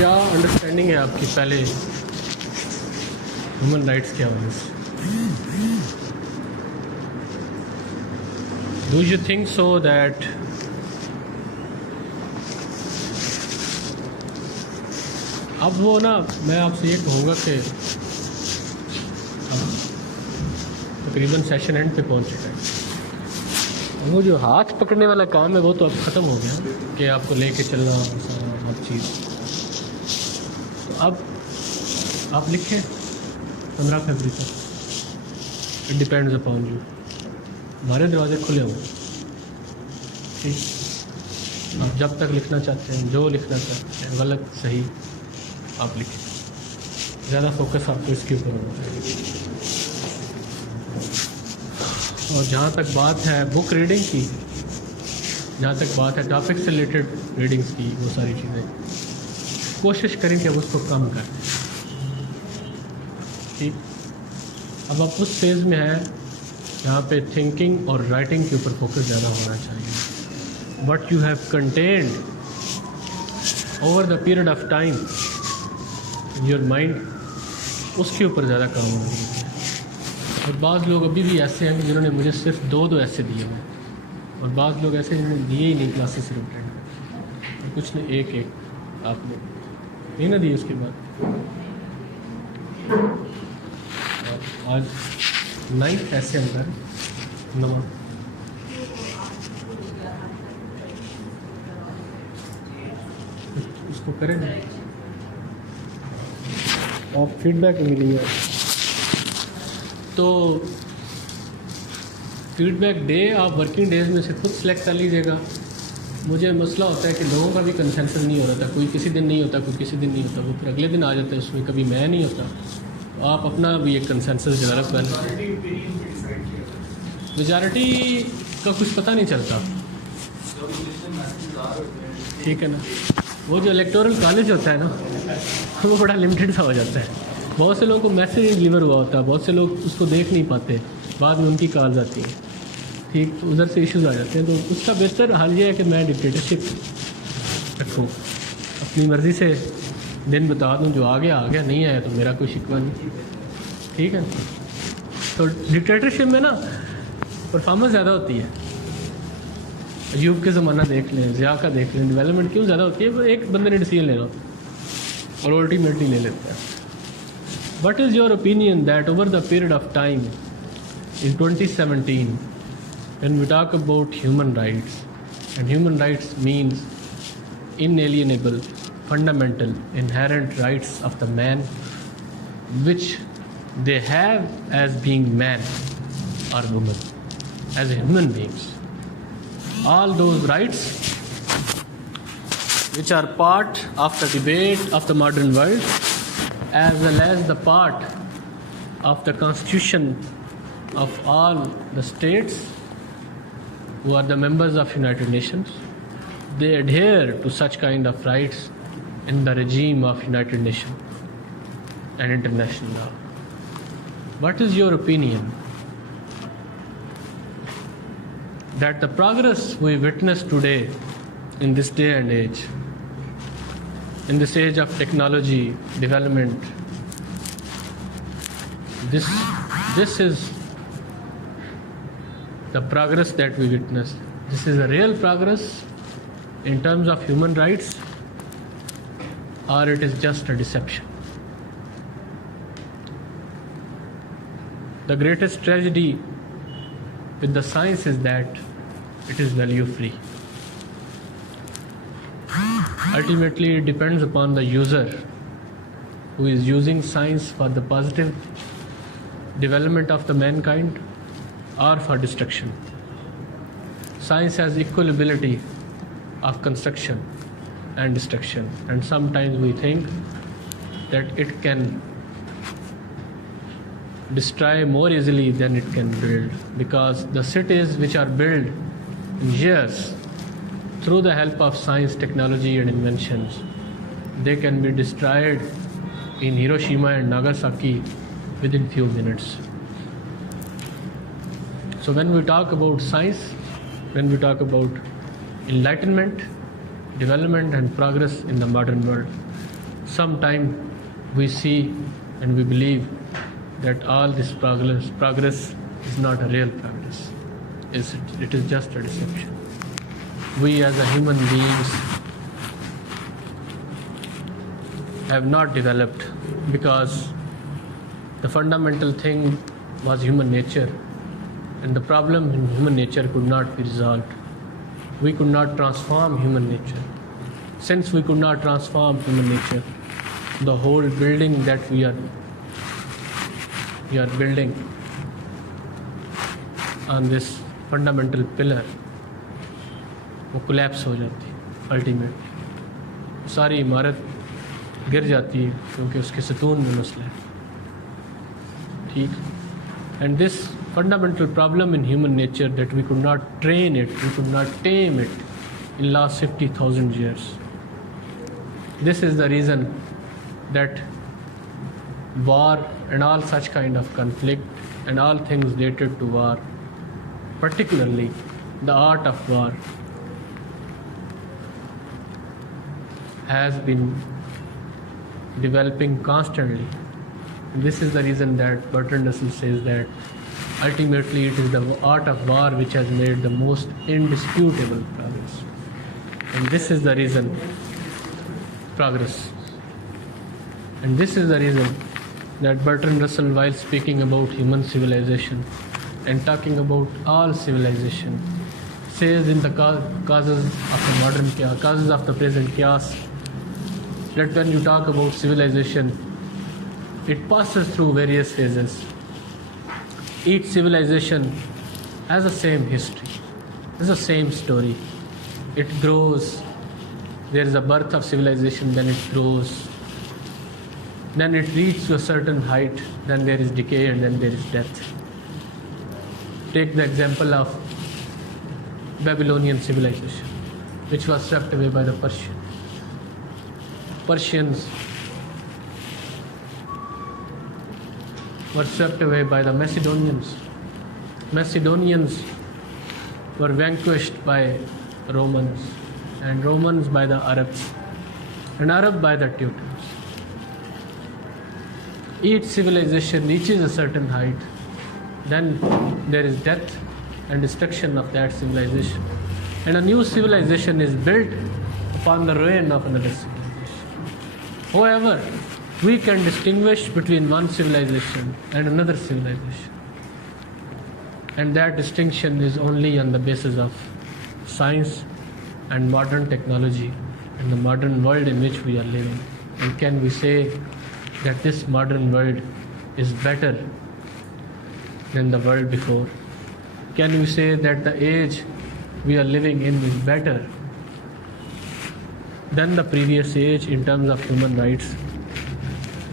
क्या अंडरस्टैंडिंग है आपकी पहले ह्यूमन राइट्स के हवाले से? Do you think so that अब वो ना, मैं आपसे ये कहूँगा कि अब तकरीबन सेशन एंड पे पहुँच चुका है। वो जो हाथ पकड़ने वाला काम है वो तो अब ख़त्म हो गया कि आपको लेके चलना हर चीज़। तो अब आप लिखें 15 फरवरी तक, इट डिपेंड्स अपॉन यू। हमारे दरवाजे खुले हुए, ठीक। आप जब तक लिखना चाहते हैं, जो लिखना चाहते हैं, गलत सही आप लिखें। ज़्यादा फोकस आपको इसके ऊपर होना चाहिए। और जहाँ तक बात है बुक रीडिंग की, जहाँ तक बात है टॉपिक से रिलेटेड रीडिंग्स की, वो सारी चीज़ें कोशिश करें कि अब उसको कम करें, ठीक। अब आप उस फेज़ में हैं जहाँ पे थिंकिंग और राइटिंग के ऊपर फोकस ज़्यादा होना चाहिए। What you have contained over the period of time in your mind, उसके ऊपर ज़्यादा काम होना चाहिए। और बाज़ लोग अभी भी ऐसे हैं कि जिन्होंने मुझे सिर्फ दो ऐसे दिए हुए, और बाज़ लोग ऐसे जिन्होंने दिए ही नहीं क्लासेस सिर्फ अटेंड, और कुछ ने एक आपने नहीं ना दिए उसके बाद। आज 9th ऐसे अंदर नवा उसको करें ना, आप फीडबैक मिली है तो फीडबैक डे आप वर्किंग डेज में से खुद सेलेक्ट कर लीजिएगा। मुझे मसला होता है कि लोगों का भी कंसेंसस नहीं हो रहा था, कोई किसी दिन नहीं होता, कोई किसी दिन नहीं होता, वो फिर अगले दिन आ जाते हैं, उसमें कभी मैं नहीं होता। तो आप अपना भी एक कंसेंसस डेवलप कर लें। मेजॉरिटी का कुछ पता नहीं चलता, ठीक है ना। वो जो इलेक्टोरल कॉलेज होता है ना, वो बड़ा लिमिटेड सा हो जाता है। बहुत से लोगों को मैसेज डिलीवर हुआ होता है, बहुत से लोग उसको देख नहीं पाते, बाद में उनकी कॉल्स आती हैं, ठीक, तो उधर से इश्यूज आ जाते हैं। तो उसका बेहतर हाल ये है कि मैं डिक्टेटरशिप रखूँ, अपनी मर्ज़ी से दिन बता दूँ, जो आ गया, नहीं आया तो मेरा कोई शिकवा नहीं, ठीक है। तो डिक्टेटरशिप में ना परफॉर्मेंस ज़्यादा होती है। अयूब के ज़माना देख लें, ज़िया का देख लें, डेवलपमेंट क्यों ज़्यादा होती है? वो एक बंदे ने डिसीजन लेना होता है और अल्टीमेटली ले लेता है। What is your opinion that over the period of time in 2017, when we talk about human rights, and human rights means inalienable, fundamental, inherent rights of the man, which they have as being man or woman, as human beings. All those rights which are part of the debate of the modern world, as well as the part of the constitution of all the states who are the members of United Nations, they adhere to such kind of rights in the regime of United Nations and international law. What is your opinion that the progress we witness today in this day and age, in this age of technology development, this is the progress that we witness? This is a real progress in terms of human rights, or it is just a deception? The greatest tragedy with the science is that it is value free. Ultimately, it depends upon the user who is using science for the positive development of the mankind or for destruction. Science has equal ability of construction and destruction, and sometimes we think that it can destroy more easily than it can build, because the cities which are built in years through the help of science, technology and inventions, they can be destroyed in Hiroshima and Nagasaki within few minutes. So when we talk about science, when we talk about enlightenment, development and progress in the modern world, sometime we see and we believe that all this progress is not a real progress. It is just a deception. We as a human beings have not developed because the fundamental thing was human nature, and the problem in human nature could not be resolved. We could not transform human nature. Since we could not transform human nature, the whole building that we are building on this fundamental pillar वो collapse हो जाती है ultimately. सारी इमारत गिर जाती है क्योंकि उसके सतून में मसला है. ठीक. And this fundamental problem in human nature that we could not train it, we could not tame it in last 50,000 years. This is the reason that war and all such kind of conflict and all things related to war, particularly the art of war, has been developing constantly. And this is the reason that Bertrand Russell says that ultimately it is the art of war which has made the most indisputable progress. And this is the reason progress. And this is the reason that Bertrand Russell, while speaking about human civilization and talking about all civilization, says in the causes of the modern chaos, causes of the present chaos, that when you talk about civilization, it passes through various phases. Each civilization has the same history, has the same story. It grows. There is a birth of civilization, then it grows. Then it reaches to a certain height, then there is decay, and then there is death. Take the example of Babylonian civilization, which was swept away by the Persians were swept away by the Macedonians. Macedonians were vanquished by Romans, and Romans by the Arabs, and Arab by the Teutons. Each civilization reaches a certain height, then there is death and destruction of that civilization, and a new civilization is built upon the ruin of another civilization. However, we can distinguish between one civilization and another civilization, and that distinction is only on the basis of science and modern technology and the modern world in which we are living. And can we say that this modern world is better than the world before? Can we say that the age we are living in is better than the previous age in terms of human rights?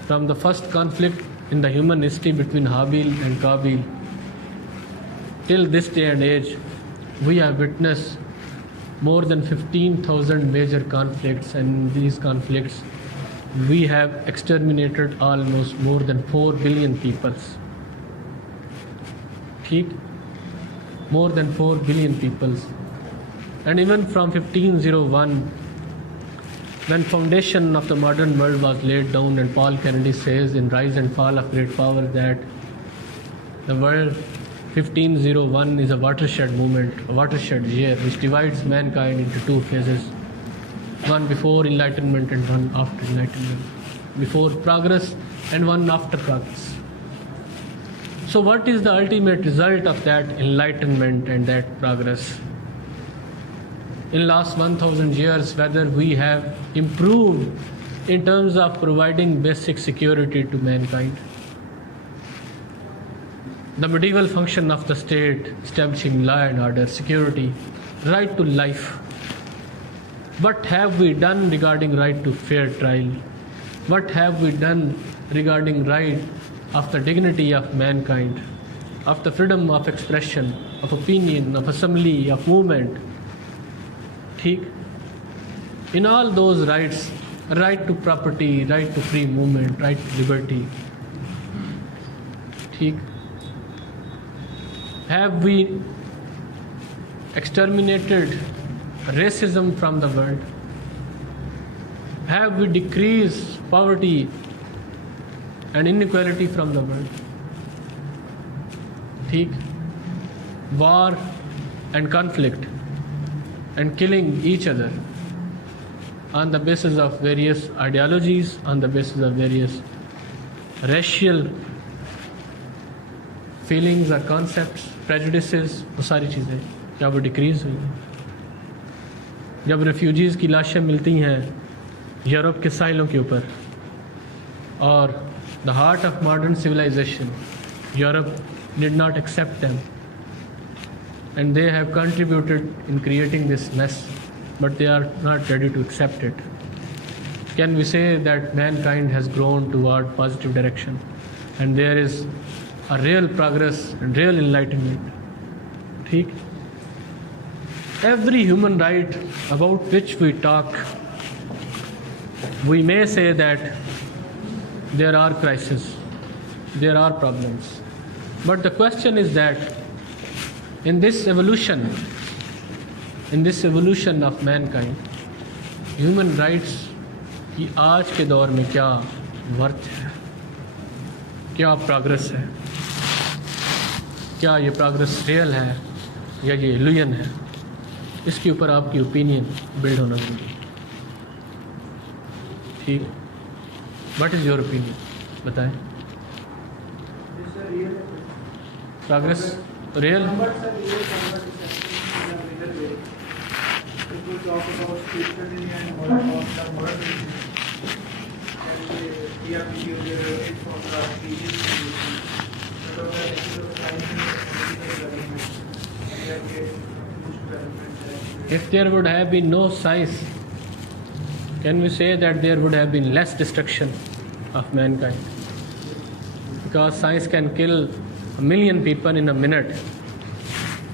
From the first conflict in the human history between Habil and Qabil till this day and age, we have witnessed more than 15,000 major conflicts, and in these conflicts we have exterminated almost more than 4 billion peoples. More than 4 billion peoples. And even from 1501, when foundation of the modern world was laid down, and Paul Kennedy says in Rise and Fall of Great Power that the world 1501 is a watershed moment, a watershed year which divides mankind into two phases, one before enlightenment and one after enlightenment, before progress and one after progress. So what is the ultimate result of that enlightenment and that progress? In last 1000 years, whether we have improved in terms of providing basic security to mankind, the medieval function of the state, establishing law and order, security, right to life. What have we done regarding right to fair trial? What have we done regarding right of the dignity of mankind, of the freedom of expression, of opinion, of assembly, of movement? In all those rights, right to property, right to free movement, right to liberty, have we exterminated racism from the world? Have we decreased poverty and inequality from the world? ठीक, war and conflict and killing each other on the basis of various ideologies, on the basis of various racial feelings or concepts, prejudices, वो सारी चीज़ें क्या वो decrease हुई हैं? जब refugees की लाशें मिलती हैं यूरोप के साहिलों के ऊपर और the heart of modern civilization Europe did not accept them and they have contributed in creating this mess, but they are not ready to accept it. Can we say that mankind has grown toward positive direction and there is a real progress and real enlightenment? ठीक, every human right about which we talk, we may say that there are crises, there are problems. But the question is that in this evolution of mankind, human rights की आज के दौर में क्या worth है, क्या progress है, क्या ये प्रोग्रेस रियल है या ये इल्यूजन है, इसके ऊपर आपकी ओपिनियन बिल्ड होना चाहिए. ठीक, व्हाट इज़ योर ओपिनियन, बताएं. Progress real? If there would have been no science, can we say that there would have been less destruction of mankind? Because science can kill a million people in a minute.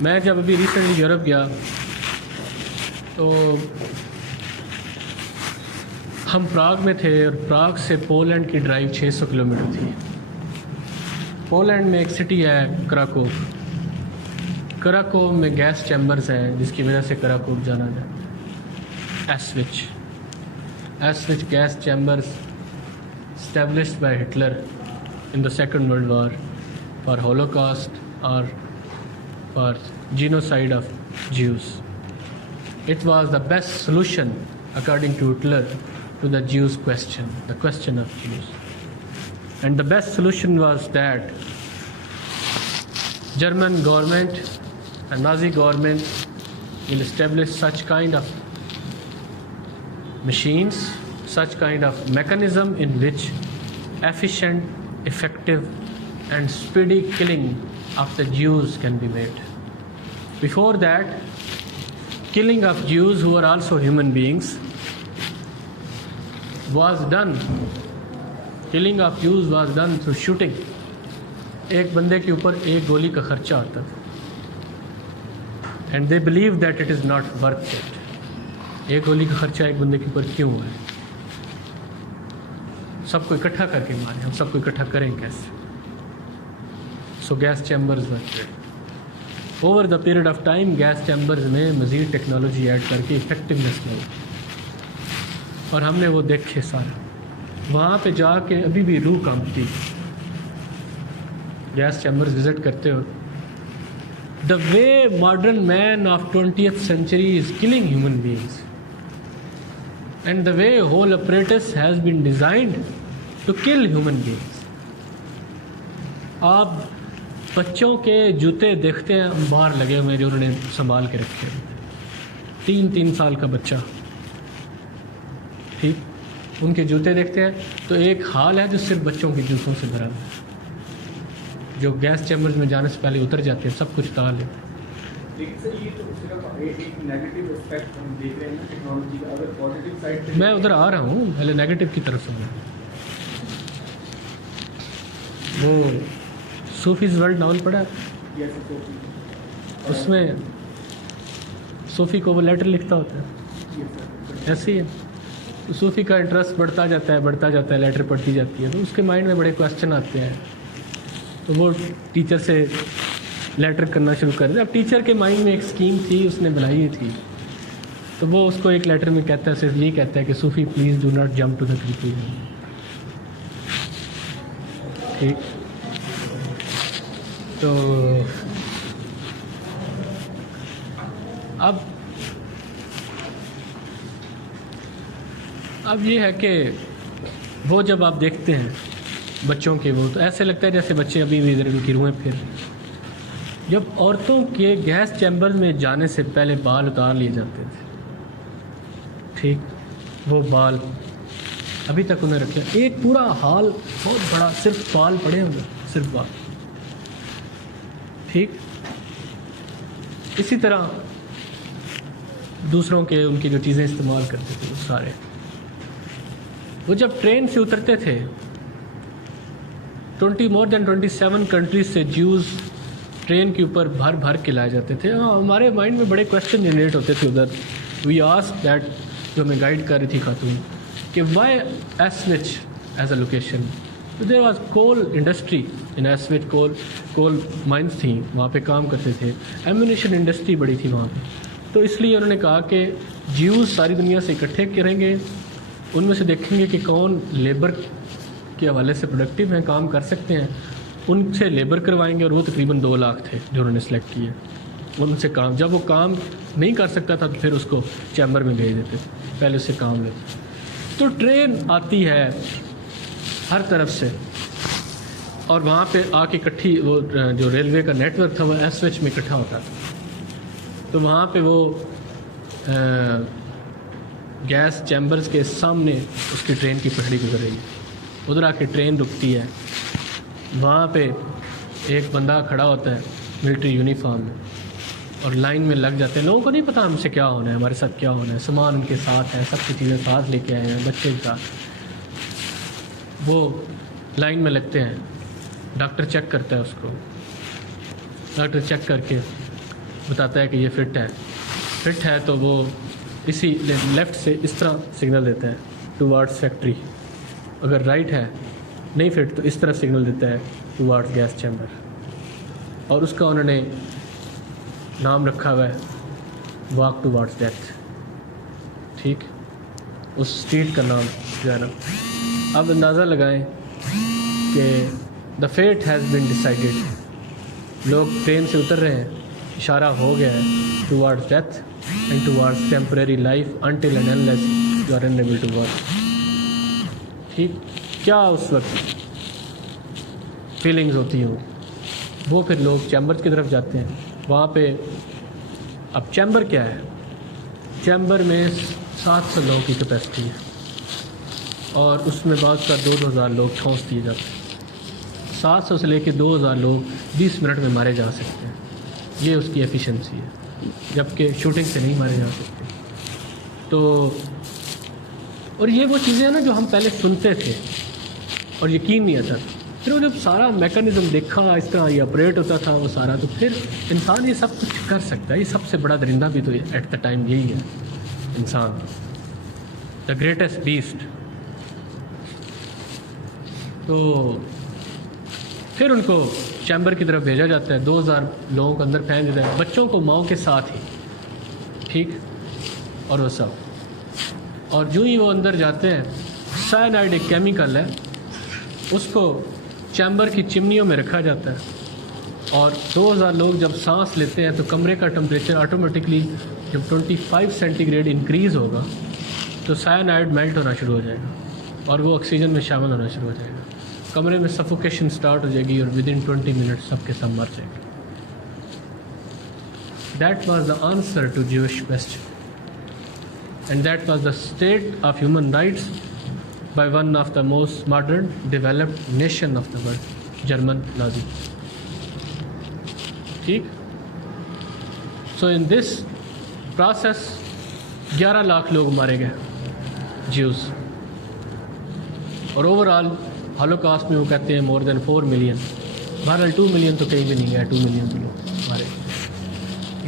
मैं जब अभी recently Europe गया तो हम प्राग में थे और प्राग से पोलैंड की ड्राइव 600 किलोमीटर थी. पोलैंड में एक सिटी है कराकोव. कराकोव में गैस चैम्बर्स हैं जिसकी वजह से कराकोव जाना जाए. एसविच gas chambers established by Hitler in the Second World War for Holocaust or for genocide of Jews. It was the best solution, according to Hitler, to the Jews question, the question of Jews. And the best solution was that German government and Nazi government will establish such kind of machines, such kind of mechanism in which efficient, effective and speedy killing of the Jews can be made. Before that, killing of Jews who were also human beings was done. Killing of Jews was done through shooting. एक बंदे के ऊपर एक गोली का खर्चा आता था. And they believe that it is not worth it. एक गोली का खर्चा एक बंदे के ऊपर क्यों है? सबको इकट्ठा करके मारे, हम सबको इकट्ठा करें कैसे? So gas chambers were created. Over the period of time, gas chambers में मज़ीद टेक्नोलॉजी ऐड करके इफेक्टिवनेस लाई और हमने वो देखे सारा. वहाँ पे जाके अभी भी रूह कांपती. गैस चैम्बर्स विजिट करते हो. The way modern man of 20th century is killing human beings, and the way whole apparatus has been designed to kill human beings. आप बच्चों के जूते देखते हैं बाहर लगे हुए जो उन्होंने संभाल के रखे हैं. 3 साल का बच्चा, ठीक, उनके जूते देखते हैं तो एक हाल है जो सिर्फ बच्चों के जूतों से भरा है, जो गैस चैम्बर्स में जाने से पहले उतर जाते हैं. सब कुछ ताल है. लेकिन सर ये तो सिर्फ एक नेगेटिव एस्पेक्ट हम देख रहे हैं ना टेक्नोलॉजी का. अगर पॉजिटिव साइड पे मैं उधर आ रहा हूँ, पहले नेगेटिव की तरफ से. वो सूफीज़ वर्ल्ड नावल पढ़ा, उसमें सूफ़ी को वो लेटर लिखता होता है, ऐसे ही है. तो सूफ़ी का इंटरेस्ट बढ़ता जाता है, लेटर पढ़ती जाती है, तो उसके माइंड में बड़े क्वेश्चन आते हैं. तो वो टीचर से लेटर करना शुरू कर दिया. अब टीचर के माइंड में एक स्कीम थी, उसने बनाई थी. तो वो उसको एक लेटर में कहता है, सिर्फ ये कहता है कि Sufi please do not jump to the conclusion. ठीक, तो अब ये है कि वो जब आप देखते हैं बच्चों के, वो तो ऐसे लगता है जैसे बच्चे अभी भी इधर उनकी रूहें फिर। जब औरतों के गैस चैम्बर में जाने से पहले बाल उतार लिए जाते थे, ठीक, वो बाल अभी तक उन्हें रखे, एक पूरा हाल बहुत बड़ा, सिर्फ बाल पड़े होंगे, सिर्फ बाल। ठीक, इसी तरह दूसरों के उनकी जो चीज़ें इस्तेमाल करते थे वो सारे, वो जब ट्रेन से उतरते थे, more than 27 कंट्रीज से ज्यूज़ ट्रेन के ऊपर भर भर के लाए जाते थे। हमारे माइंड में बड़े क्वेश्चन जनरेट होते थे उधर। वी आस्क्ड दैट, जो हमें गाइड कर रही थी खातून, कि वाई एसविच एज अ लोकेशन। तो there was coal industry in एसविच, कोल माइंस थी, वहाँ पे काम करते थे। एम्यूनिशन इंडस्ट्री बड़ी थी वहाँ पे। तो इसलिए उन्होंने कहा कि ज्यूज़ सारी दुनिया से इकट्ठे करेंगे, उनमें से देखेंगे कि कौन लेबर के हवाले से प्रोडक्टिव हैं, काम कर सकते हैं, उनसे लेबर करवाएंगे। और वो तकरीबन 2 लाख थे जो उन्होंने सेलेक्ट किए। उनसे काम, जब वो काम नहीं कर सकता था तो फिर उसको चैम्बर में भेज देते, पहले उससे काम लेते। तो ट्रेन आती है हर तरफ से, और वहाँ पे आके इकट्ठी, वो जो रेलवे का नेटवर्क था वो एसविच में इकट्ठा होता था। तो वहाँ पे वो गैस चैम्बर्स के सामने उसकी ट्रेन की पटरी गुजर रही है। उधर आके ट्रेन रुकती है, वहाँ पे एक बंदा खड़ा होता है मिलिट्री यूनिफॉर्म में, और लाइन में लग जाते हैं। लोगों को नहीं पता हमसे क्या होना है, हमारे साथ क्या होना है, सामान उनके साथ है, सब की चीज़ें साथ लेके आए हैं, बच्चे के साथ। वो लाइन में लगते हैं, डॉक्टर चेक करता है उसको, डॉक्टर चेक करके बताता है कि ये फिट है तो वो इसी लेफ़्ट से इस तरह सिग्नल देता है टूवार्ड्स फैक्ट्री। अगर राइट है, नहीं फिट, तो इस तरह सिग्नल देता है टूवार्ड्स गैस चैम्बर। और उसका उन्होंने नाम रखा हुआ है वॉक टूवार्ड्स डेथ। ठीक, उस स्ट्रीट का नाम जो है ना। अब अंदाज़ा लगाएं कि the fate has been decided. लोग ट्रेन से उतर रहे हैं, इशारा हो गया है towards death and towards temporary life until and unless you are unable to work. ठीक, क्या उस वक्त फीलिंग्स होती हो, वो फिर लोग चैम्बर की तरफ जाते हैं। वहाँ पे अब चैम्बर क्या है, चैम्बर में 700 लोगों की कैपेसिटी है, और उसमें बात का 2,000 लोग ठोंस दिए जाते हैं। 700 से लेके 2,000 लोग 20 मिनट में मारे जा सकते हैं, ये उसकी एफिशिएंसी है, जबकि शूटिंग से नहीं मारे जा सकते। तो और ये वो चीज़ें हैं ना जो हम पहले सुनते थे और यकीन नहीं आता। फिर वो जब सारा मैकेनिज़्म देखा, इस तरह ये ऑपरेट होता था वो सारा, तो फिर इंसान ये सब कुछ कर सकता है। ये सबसे बड़ा दरिंदा भी तो एट द टाइम यही है, इंसान, द ग्रेटेस्ट बीस्ट। तो फिर उनको चैम्बर की तरफ भेजा जाता है, 2,000 लोगों को अंदर फेंक देता है, बच्चों को माओ के साथ ही। ठीक, और वो सब, और जो ही वो अंदर जाते हैं, साइनाइड एक केमिकल है, उसको चैम्बर की चिमनियों में रखा जाता है, और 2,000 लोग जब सांस लेते हैं तो कमरे का टेम्परेचर ऑटोमेटिकली जब 25 सेंटीग्रेड इंक्रीज़ होगा तो साइनाइड मेल्ट होना शुरू हो जाएगा और वो ऑक्सीजन में शामिल होना शुरू हो जाएगा। कमरे में सफोकेशन स्टार्ट हो जाएगी और विद इन 20 मिनट्स सबके सब मर जाएंगे। That was the answer to Jewish question and that was the state of human rights by one of the most modern developed nation of the world, German Nazi. ठीक, so in this process 11 lakh लोग मारे गए Jews, और overall Holocaust में वो कहते हैं more than 4 million. बहरहाल 2 मिलियन तो कहीं भी नहीं गया, 2 मिलियन लोग मारे।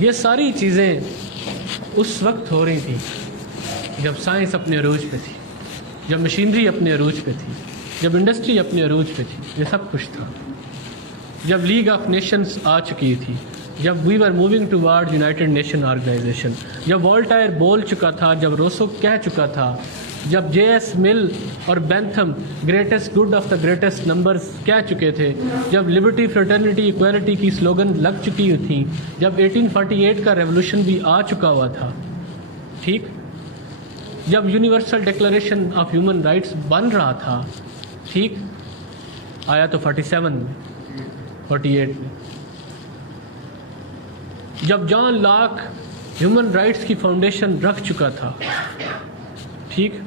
ये सारी चीज़ें उस वक्त हो रही थी जब साइंस अपने अरूज पे थी, जब मशीनरी अपने अरूज पे थी, जब इंडस्ट्री अपने अरूज पे थी, ये सब कुछ था। जब लीग ऑफ नेशंस आ चुकी थी, जब we were moving toward United Nation Organization, जब वॉल्टायर बोल चुका था, जब रोसो कह चुका था, जब जेएस मिल और Bentham greatest good of the greatest numbers कह चुके थे, जब लिबर्टी फ्रेटर्निटी इक्वालिटी की स्लोगन लग चुकी थी, जब 1848 का रेवोल्यूशन भी आ चुका हुआ था, ठीक, जब universal declaration of human rights बन रहा था, ठीक, आया तो 47 में, 48 में, जब जॉन लॉक ह्यूमन राइट्स की फाउंडेशन रख चुका था, ठीक,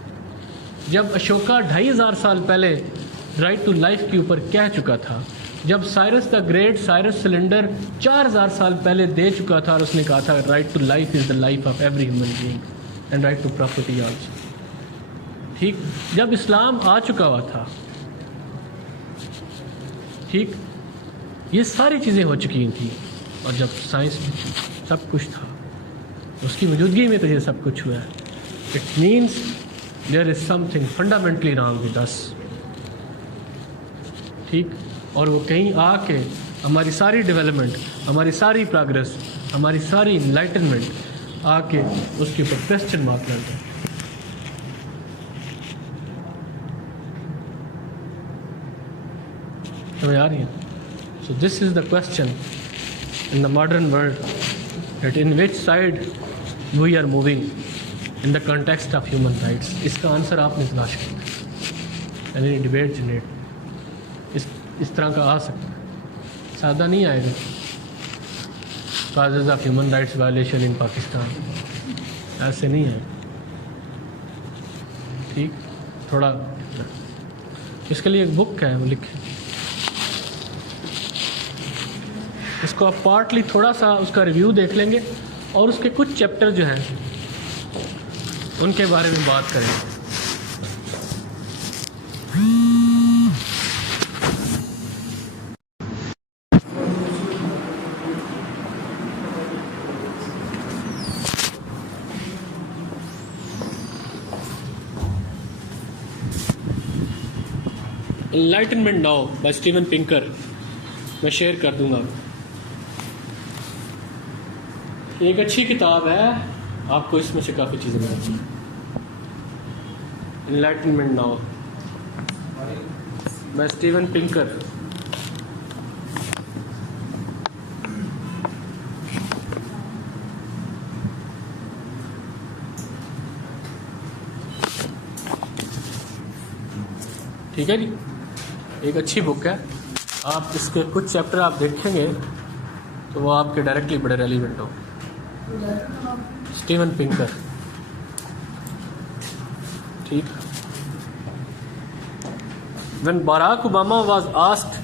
जब अशोका 2500 साल पहले राइट टू लाइफ के ऊपर कह चुका था, जब Cyrus the great Cyrus cylinder 4000 साल पहले दे चुका था और उसने कहा था right to life is the life of every human being and right to property also, ठीक, जब इस्लाम आ चुका हुआ था, ठीक, ये सारी चीज़ें हो चुकी थी, और जब साइंस सब कुछ था, उसकी मौजूदगी में तो ये सब कुछ हुआ है. It means there is something fundamentally wrong with us, ठीक, और वो कहीं आके हमारी सारी डेवलपमेंट, हमारी सारी प्रोग्रेस, हमारी सारी इनलाइटनमेंट आके उसके ऊपर क्वेश्चन मार्क लग गए. समझ आ रही है? So this is the question in the modern world, that in which side we are moving in the context of human rights. इसका आंसर आपने तलाश करना है, डिबेट जनरेट इस तरह का आ सकता है, सादा नहीं आएगा. Causes of human rights violation in Pakistan, ऐसे नहीं है, ठीक, थोड़ा इसके लिए एक बुक है, वो लिखे, इसको आप पार्टली थोड़ा सा उसका रिव्यू देख लेंगे और उसके कुछ चैप्टर जो हैं उनके बारे में बात करेंगे. Enlightenment Now by Steven Pinker मैं शेयर कर दूंगा. एक अच्छी किताब है, आपको इसमें से काफ़ी चीज़ें मिलेंगी. Enlightenment Now by Steven Pinker. ठीक है जी, एक अच्छी बुक है. आप इसके कुछ चैप्टर आप देखेंगे तो वो आपके डायरेक्टली बड़े रेलिवेंट हो. स्टीवन पिंकर, ठीक. When Barack Obama was asked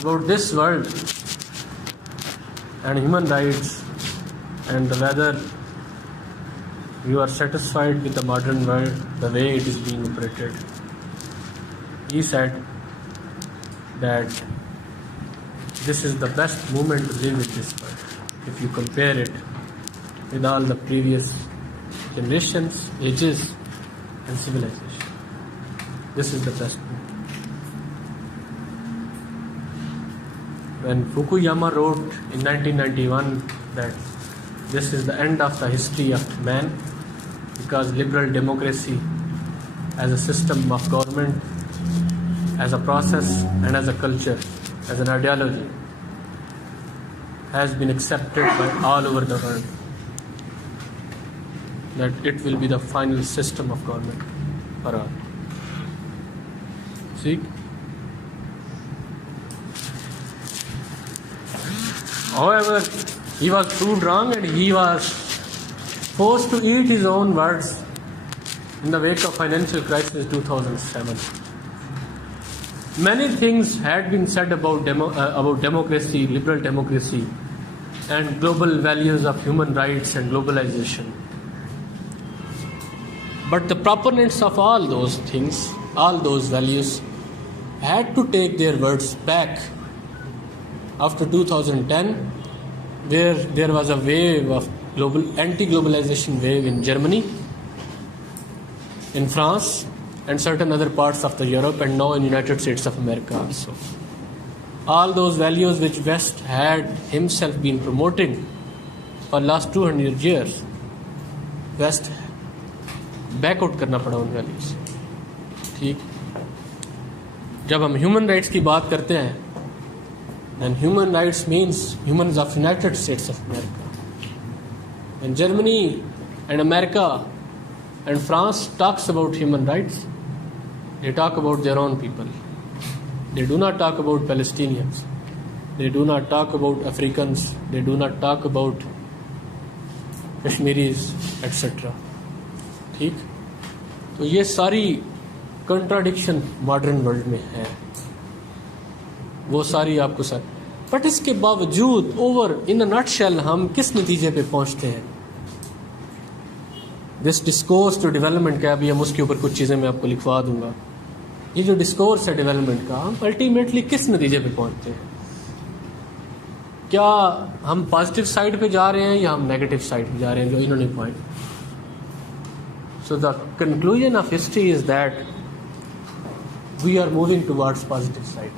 about this world and human rights and whether you are satisfied with the modern world, the way it is being operated, he said that this is the best moment to live in this world if you compare it with all the previous generations, ages and civilization. This is the best moment. When Fukuyama wrote in 1991 that this is the end of the history of man because liberal democracy as a system of government, as a process and as a culture, as an ideology has been accepted by all over the world, that it will be the final system of government for all. See? However, he was proved wrong and he was forced to eat his own words in the wake of financial crisis 2007. Many things had been said about democracy, liberal democracy, and global values of human rights and globalization. But the proponents of all those things, all those values, had to take their words back after 2010, where there was a wave of anti-globalization wave in Germany, in France, and certain other parts of the Europe, and now in United States of America also. all those values which West had himself been promoting for last 200 years, West backout करना पड़ा उन values. ठीक, जब हम human rights की बात करते हैं, then human rights means humans of United States of America. When Germany and America and France talks about human rights, they talk about their own people. They do not talk about Palestinians. They do not talk about Africans. They do not talk about Kashmiris, etc. ठीक, तो ये सारी contradiction modern world में है, वो सारी आपको sir. But इसके बावजूद ओवर इन अ नटशेल हम किस नतीजे पे पहुंचते हैं? दिस डिस्कोर्स टू डेवलपमेंट का, अभी हम उसके ऊपर कुछ चीज़ें मैं आपको लिखवा दूंगा। ये जो डिस्कोर्स है डेवलपमेंट का, हम अल्टीमेटली किस नतीजे पे पहुंचते हैं? क्या हम पॉजिटिव साइड पे जा रहे हैं या हम नेगेटिव साइड पे जा रहे हैं, जो इन्होंने point. So the conclusion of history is that we are moving towards positive side.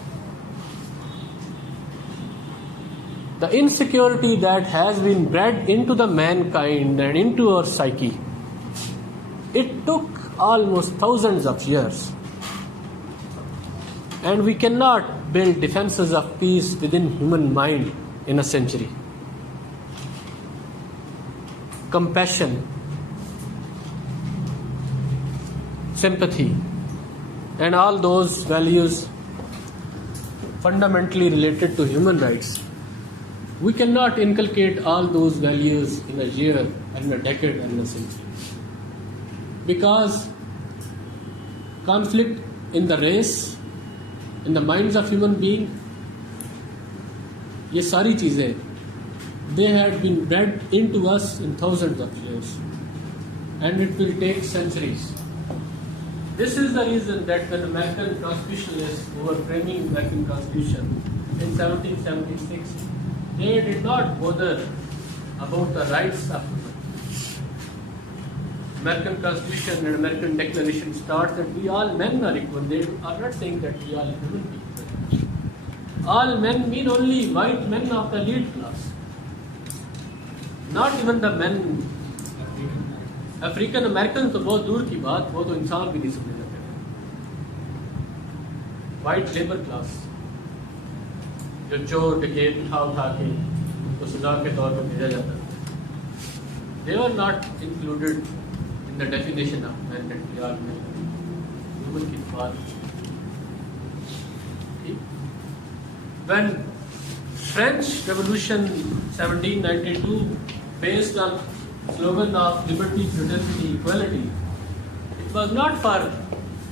The insecurity that has been bred into the mankind and into our psyche, it took almost thousands of years, and we cannot build defenses of peace within human mind in a century. Compassion, sympathy, and all those values fundamentally related to human rights, we cannot inculcate all those values in a year and in a decade and in a century, because conflict in the race, in the minds of human being, ये सारी चीज़ें, they had been bred into us in thousands of years, and it will take centuries. This is the reason that when American constitutionalists who were framing American Constitution in 1776, they did not bother about the rights of women. American Constitution and American Declaration starts that we all men are equal. They are not saying that we all women are equal. All men mean only white men of the elite class. Not even the men. African Americans तो बहुत दूर की बात, वो तो इंसान भी नहीं समझ सकते। White labor class, जो चोर डकैत उठा के उनको सजा के तौर पर भेजा जाता है, they were not included in the definition of men that we are men. Human की बात। When French Revolution 1792 based on slogan of liberty, fraternity, equality, it was not for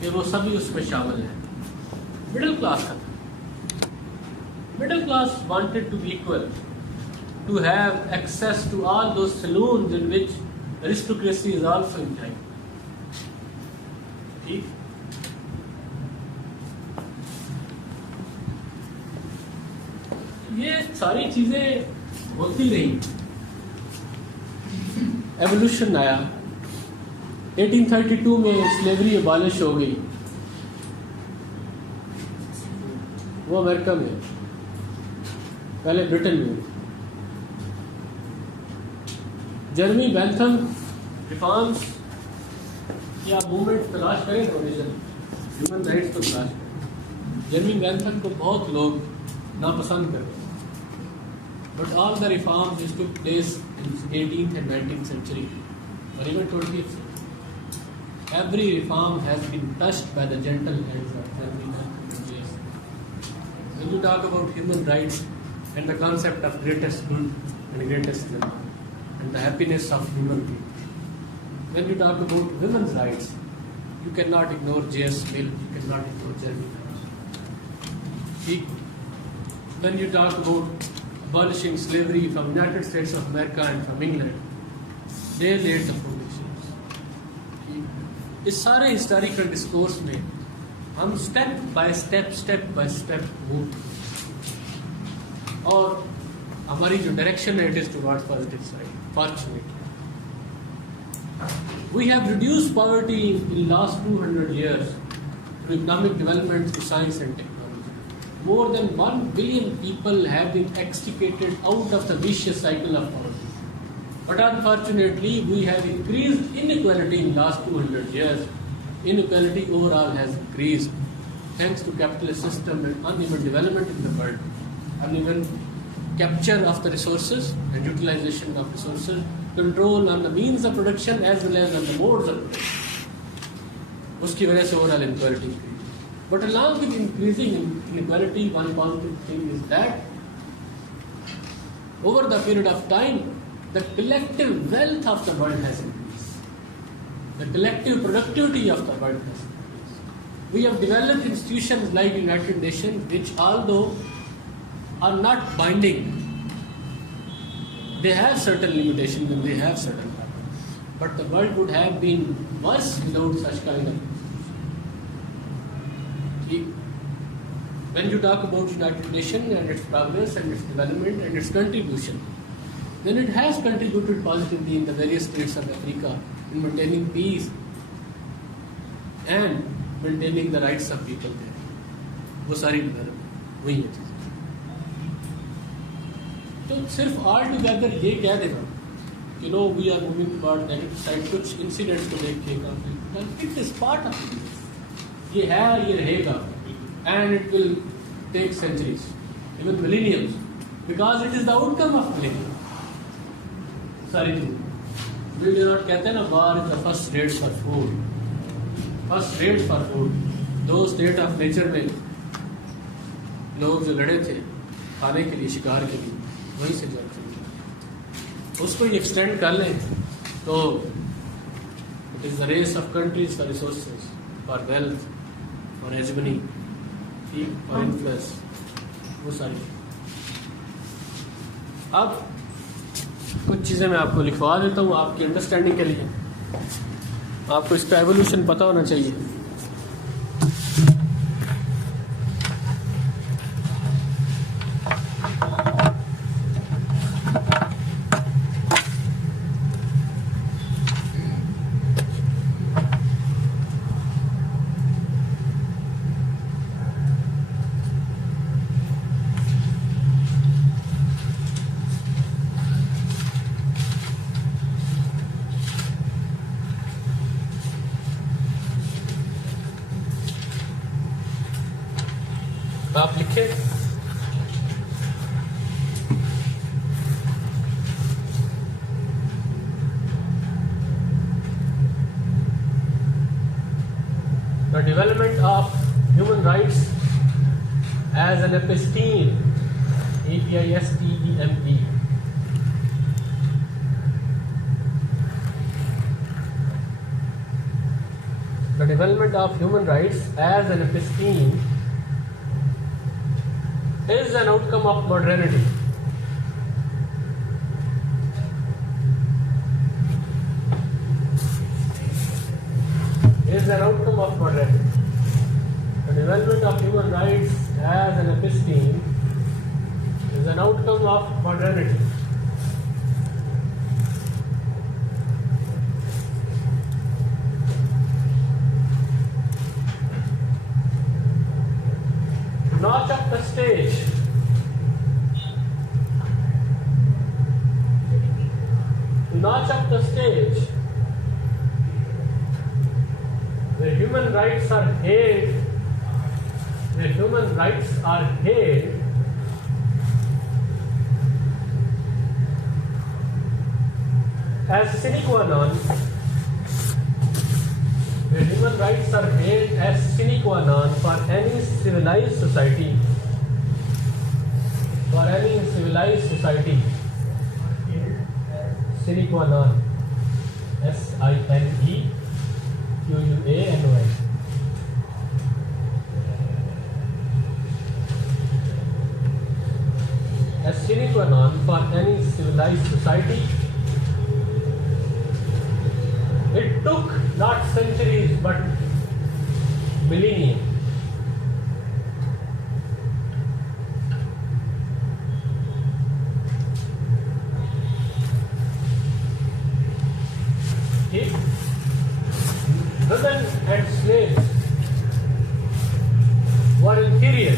कि वो सभी उसमें शामिल हैं, मिडिल क्लास का। Middle class wanted to be equal, to have access to all those saloons in which aristocracy is also enjoying. ठीक, ये सारी चीजें होती रही। एवोल्यूशन आया, 1832 में स्लेवरी अबॉलिश हो गई, वो अमेरिका में, पहले ब्रिटेन में। जर्मी बेंथम रिफॉर्म्स की आप मूवमेंट तलाश करें, ओरिजिनल ह्यूमन राइट्स को तलाश करें। जर्मी बेंथम को बहुत लोग नापसंद करते हैं, but all the reforms which took place in 18th and 19th century or even 20th century, every reform has been touched by the gentle hands of Jurgen Bentham. When you talk about human rights and the concept of greatest good and greatest good and the happiness of human beings, when you talk about women's rights, you cannot ignore J.S. Mill, you cannot ignore Jeremy Bentham. When you talk about abolishing slavery from United States of America and from England, they laid the foundations. इस सारे historical discourse में हम step by step move, और हमारी जो direction है it is towards positive side. Fortunately we have reduced poverty in last 200 years through economic development, through science and technology. more than 1 billion people have been extricated out of the vicious cycle of poverty. But unfortunately, we have increased inequality in the last 200 years. Inequality overall has increased thanks to capitalist system and uneven development in the world. Uneven capture of the resources and utilization of resources, control on the means of production as well as on the modes of production. उसकी वजह से overall inequality increased. But along with increasing inequality, one positive thing is that over the period of time, the collective wealth of the world has increased. The collective productivity of the world has increased. We have developed institutions like United Nations, which although are not binding, they have certain limitations and they have certain problems. But the world would have been worse without such kind of. When you talk about United Nations and its progress and its development and its contribution, then it has contributed positively in the various states of Africa in maintaining peace and maintaining the rights of people there. वो सारी development वही है चीज़. तो सिर्फ all together ये कह देना, you know, we are moving toward negative side, कुछ incidents को देख के conflict, it is part of it. ये है, ये रहेगा, and it will take centuries, even millenniums, because it is the outcome of millennium. Sorry, we do not कहते हैं ना, war is the first rate for food. First rate for food. दो state of nature में लोग जो लड़े थे खाने के लिए, शिकार के लिए, वहीं से जड़ चली. उसको ही extend कर लें तो it is the race of countries for resources, for wealth, for hegemony, for influence, वो सारी. अब कुछ चीज़ें मैं आपको लिखवा देता हूँ आपकी अंडरस्टैंडिंग के लिए. आपको इसका एवोल्यूशन पता होना चाहिए. आप लिखे the development of human rights as an episteme, EPISTEME. The development of human rights as an episteme is an outcome of modernity. Is an outcome of modernity. The development of human rights as an episteme is an outcome of modernity. Notch up the stage. Notch up the stage where human rights are hailed, where human rights are hailed as sine qua non, where human rights are hailed as sine qua non for any civilized society, for any civilized society, sine qua non, SINEQUANON, as sine qua non for any civilized society. It took not centuries but millennia. Women and slaves were inferior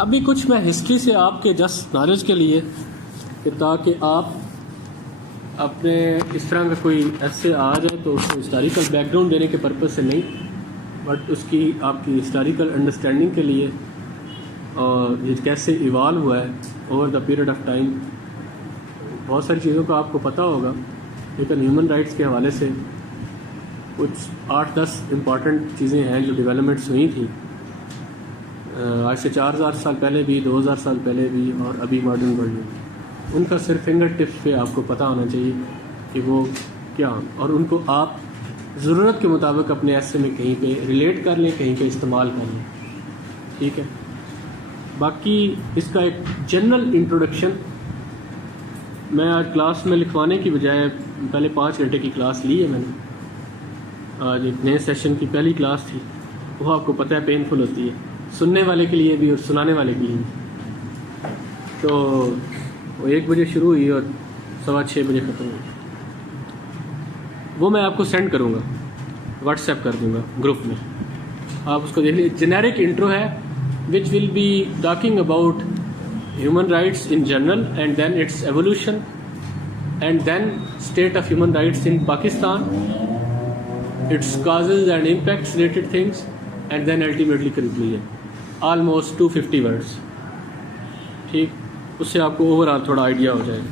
अभी कुछ मैं history से आपके just knowledge के लिए कि ताकि आप अपने इस तरह का कोई ऐसे आ जाए तो उसको हिस्टोरिकल बैकग्राउंड देने के पर्पज़ से नहीं, बट उसकी आपकी हिस्टोरिकल अंडरस्टैंडिंग के लिए और ये कैसे इवाल्व हुआ है over the period of time. बहुत सारी चीज़ों का आपको पता होगा, लेकिन ह्यूमन राइट्स के हवाले से कुछ 8-10 इम्पॉर्टेंट चीज़ें हैं जो डेवलपमेंट्स हुई थी आज से 4000 साल पहले भी, 2000 साल पहले भी और अभी मॉडर्न वर्ल्ड में। उनका सिर्फ फिंगर टिप्स पे आपको पता होना चाहिए कि वो क्या, और उनको आप ज़रूरत के मुताबिक अपने ऐसे में कहीं पे रिलेट कर लें, कहीं पे इस्तेमाल कर लें, ठीक है। बाकी इसका एक जनरल इंट्रोडक्शन मैं आज क्लास में लिखवाने की बजाय पहले 5 घंटे की क्लास ली है मैंने। आज एक नए सेशन की पहली क्लास थी, वो आपको पता है पेनफुल होती है, सुनने वाले के लिए भी और सुनाने वाले के लिए भी। तो वो 1 बजे शुरू हुई और 6:15 बजे ख़त्म हुई। वो मैं आपको सेंड करूँगा, व्हाट्सएप कर दूँगा ग्रुप में, आप उसको देख लीजिए। जेनेरिक इंट्रो है which will be talking about human rights in general and then its evolution and then state of human rights in Pakistan, its causes and impacts related things and then ultimately conclusion. Almost 250 words, ठीक। उससे आपको overall थोड़ा idea हो जाएगा।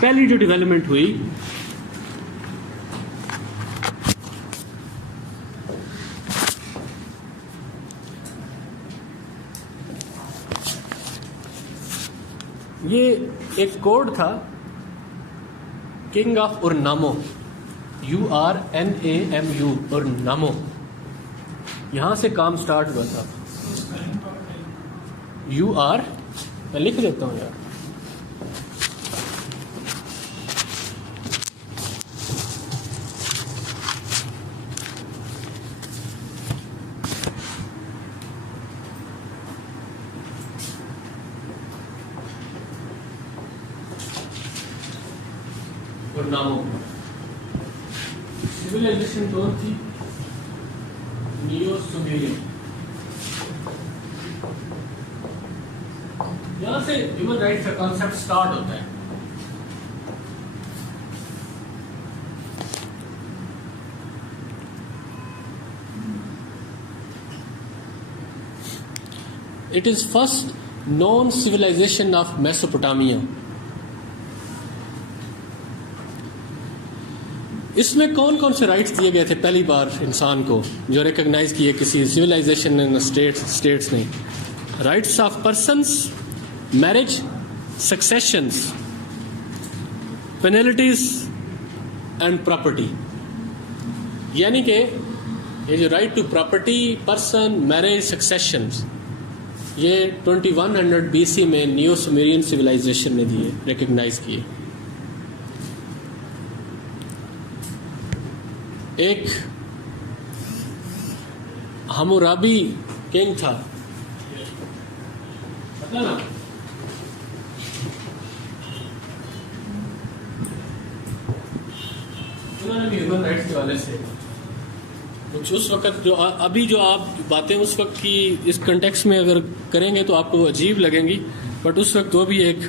पहली जो development हुई ये एक कोड था किंग ऑफ उरनामो, URNAMU, उरनामो। यहां से काम स्टार्ट हुआ था। UR मैं लिख देता हूँ यार, उरनामो सिविलाइजेशन कौन थी? Neo Sumerian. यहां से ह्यूमन राइट्स का कॉन्सेप्ट स्टार्ट होता है। It is first known civilization of Mesopotamia. इसमें कौन कौन से राइट्स दिए गए थे पहली बार इंसान को, जो रिकॉग्नाइज किए किसी सिविलाइजेशन ने, स्टेट्स ने? Rights of persons, marriage, successions, penalties and property. यानी कि ये जो right to property, person, marriage, successions, ये 2100 BC में नियो सुमेरियन सिविलाइजेशन ने दिए, रिकॉग्नाइज किए। एक हम्मुराबी किंग था, पता ना? उन्होंने भी ह्यूमन राइट्स के हवाले से कुछ उस वक्त जो अभी जो आप बातें उस वक्त की इस कंटेक्स्ट में अगर करेंगे तो आपको अजीब लगेंगी, बट उस वक्त वो भी एक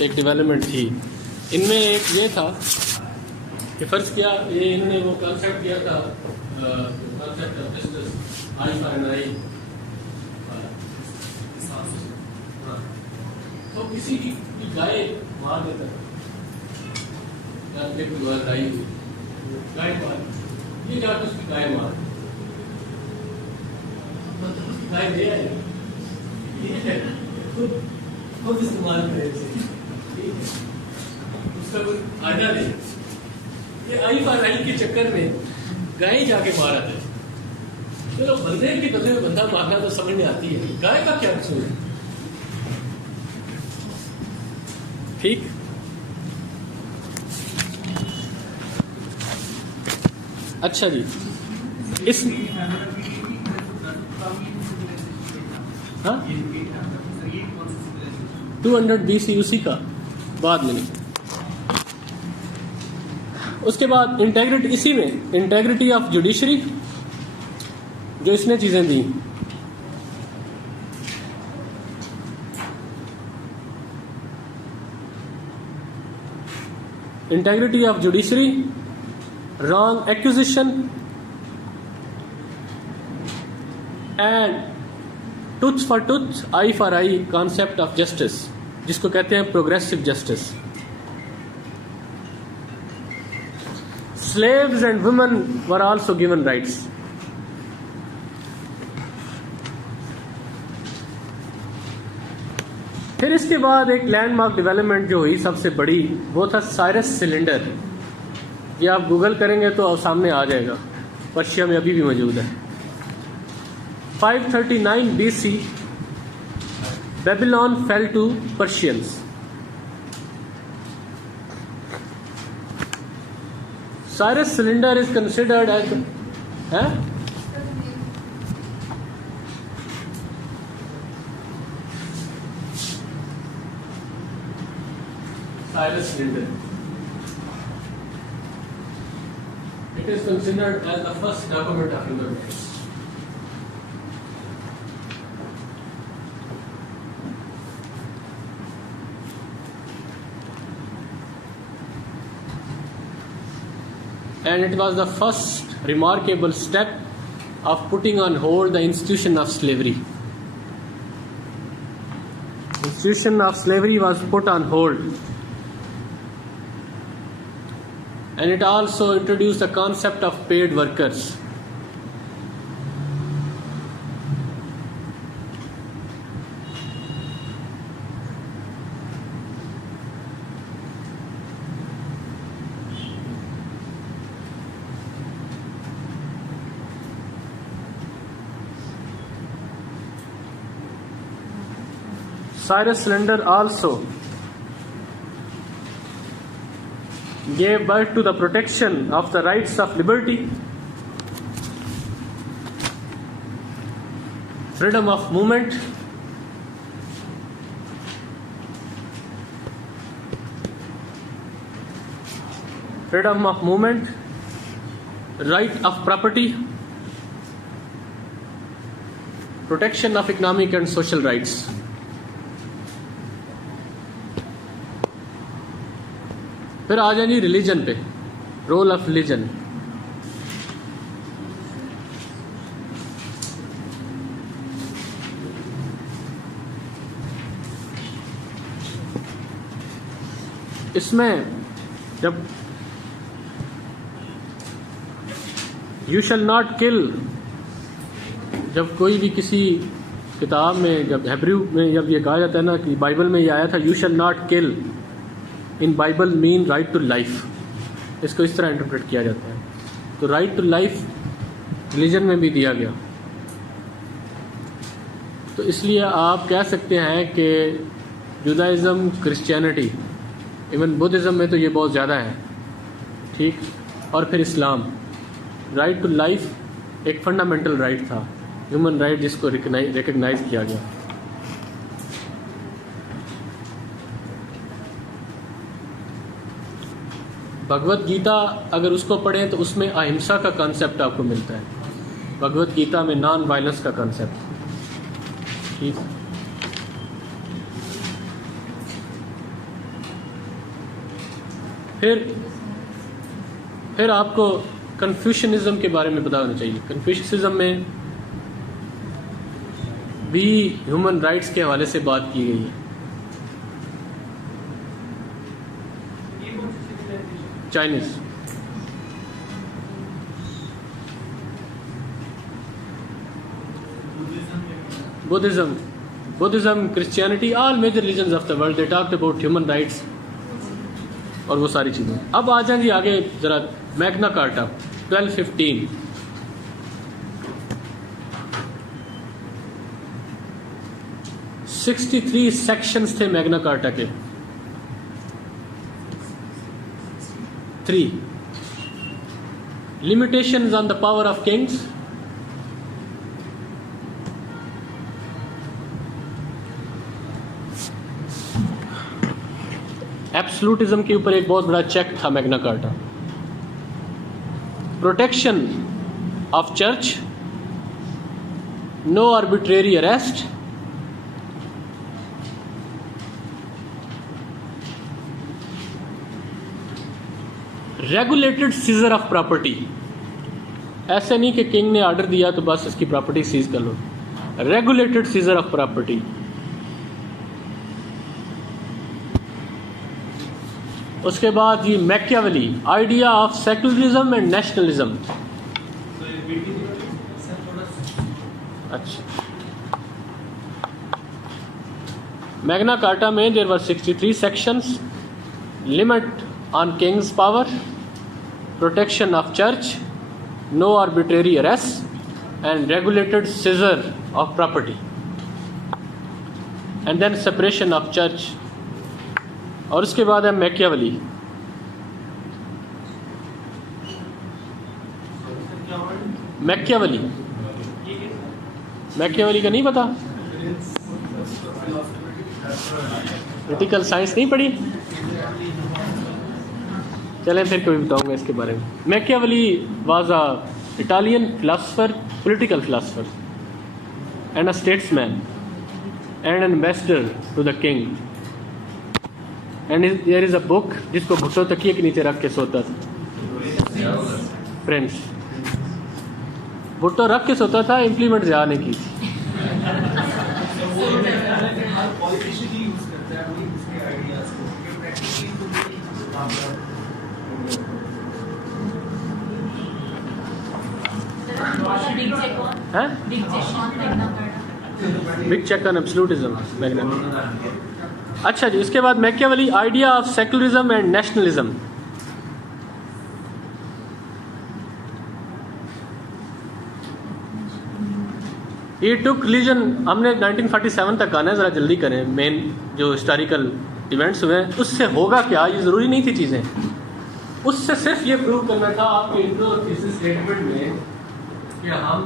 डेवलपमेंट थी। इनमें एक ये था कि फर्ज किया, ये इन्होंने वो कॉन्सेप्ट किया था, concept of justice, eye for an eye. तो किसी की गाय मार देता है, गाय मार, ये जाकर उसकी गाय मार, मतलब गाय ले आए, खुद इस्तेमाल करें, उसका कोई फायदा नहीं। ये आई फॉर आई के चक्कर में गाय जाके मारा था। चलो बंदे के बदले में बंदा मारना तो समझ में आती है, गाय का क्या कसूर है? ठीक। अच्छा जी, इस हाँ 200 BC उसी का बाद में नहीं। उसके बाद इंटेग्रिटी, इसी में इंटेग्रिटी ऑफ जुडिशरी, जो इसने चीज़ें दी। Integrity of judiciary, wrong acquisition and tooth for tooth, eye for eye concept of justice, जिसको कहते हैं progressive justice. Slaves and women were also given rights. फिर इसके बाद एक लैंडमार्क डेवलपमेंट जो हुई सबसे बड़ी, वो था साइरस सिलेंडर। ये आप गूगल करेंगे तो सामने आ जाएगा, पर्शिया में अभी भी मौजूद है। 539 BC, Babylon fell to Persians. Cyrus cylinder is considered as Cyrus cylinder. It is considered as the first document of human rights. And it was the first remarkable step of putting on hold the institution of slavery. Institution of slavery was put on hold, and it also introduced the concept of paid workers. Cyrus cylinder also gave birth to the protection of the rights of liberty, freedom of movement, right of property, protection of economic and social rights. फिर आ जाए जी religion पे, role of religion. इसमें जब you shall not किल, जब कोई भी किसी किताब में, जब हेब्रू में जब ये कहा जाता है ना कि बाइबल में ये आया था you shall not kill, in Bible mean right to life, इसको इस तरह इंटरप्रेट किया जाता है। तो राइट टू लाइफ रिलीजन में भी दिया गया। तो इसलिए आप कह सकते हैं कि जुदाइज़म, क्रिश्चियनिटी, इवन बुद्धिज़्म में तो ये बहुत ज़्यादा है, ठीक, और फिर इस्लाम, राइट टू लाइफ एक फंडामेंटल राइट था, ह्यूमन राइट, जिसको रिकग्नाइज किया गया। भगवत गीता अगर उसको पढ़ें तो उसमें अहिंसा का कॉन्सेप्ट आपको मिलता है। भगवत गीता में नॉन वायलेंस का कॉन्सेप्ट, ठीक। फिर आपको कन्फ्यूशनिज्म के बारे में पता होना चाहिए। कन्फ्यूशनिज्म में भी ह्यूमन राइट्स के हवाले से बात की गई है। Chinese, Buddhism, Christianity, all major religions of the world, they talked about human rights और वो सारी चीज़ें। अब आ जाएंगे आगे जरा, मैग्ना कार्टा 1215, (63) सेक्शंस थे मैग्ना कार्टा के। 3 limitations on the power of kings, absolutism के ऊपर एक बहुत बड़ा चेक था Magna Carta, protection of church, no arbitrary arrest, regulated seizure of property. ऐसे नहीं कि किंग ने ऑर्डर दिया तो बस इसकी प्रॉपर्टी सीज कर लो, रेगुलेटेड सीजर ऑफ प्रॉपर्टी। उसके बाद ये Machiavelli, idea of secularism and nationalism. अच्छा, मैग्ना कार्टा में there were 63 sections, limit on kings power, protection of church, no arbitrary arrest and regulated seizure of property, and then separation of church. और उसके बाद है Machiavelli. Machiavelli, Machiavelli का नहीं पता? Political science नहीं पढ़ी? चलें फिर कभी बताऊंगा इसके बारे में। Machiavelli was a Italian philosopher, political philosopher and a statesman and an ambassador to the king. And there is a book जिसको भुट्टो तकिए के नीचे रख के सोता था। फ्रेंड्स, भुट्टो रख के सोता था, इम्प्लीमेंट ज़्यादा नहीं की थी। Big check on absolutism, Magna. अच्छा जी, इसके बाद Machiavelli, idea of secularism and nationalism. ये टुक रिलीजन, हमने 1947 तक आना है, ज़रा जल्दी करें। मेन जो हिस्टोरिकल इवेंट्स हुए हैं उससे होगा क्या, ये ज़रूरी नहीं थी चीज़ें। उससे सिर्फ ये प्रूव करना था आपके इंट्रो थीसिस स्टेटमेंट में कि हम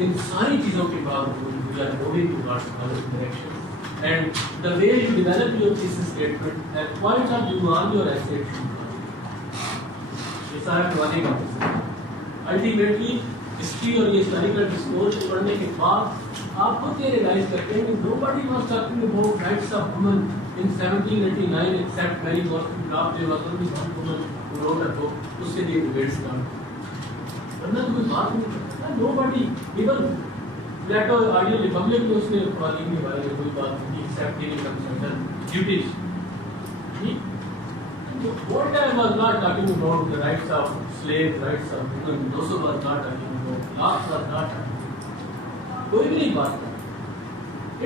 इन सारी चीज़ों के बावजूद we are moving towards other directions, and the way you develop your thesis statement and points of view on your essay ये सारा करवाने का अल्टीमेटली हिस्ट्री और ये हिस्टोरिकल डिस्कोर्स पढ़ने के बाद आप खुद ये रियलाइज करते हैं कि nobody was talking about rights of women in 1789 except Mary Wollstonecraft। there was only one woman who wrote a book, उसके लिए डिबेट स्टार्ट वरना कोई बात नहीं करता। nobody, even Plato ideal republic में उसने कॉलिंग के बारे में कोई बात नहीं, except giving concern duties. Voltaire was not talking about the rights of slaves, rights of women, Rousseau was not talking about, Locke was not talking, कोई भी नहीं बात कर।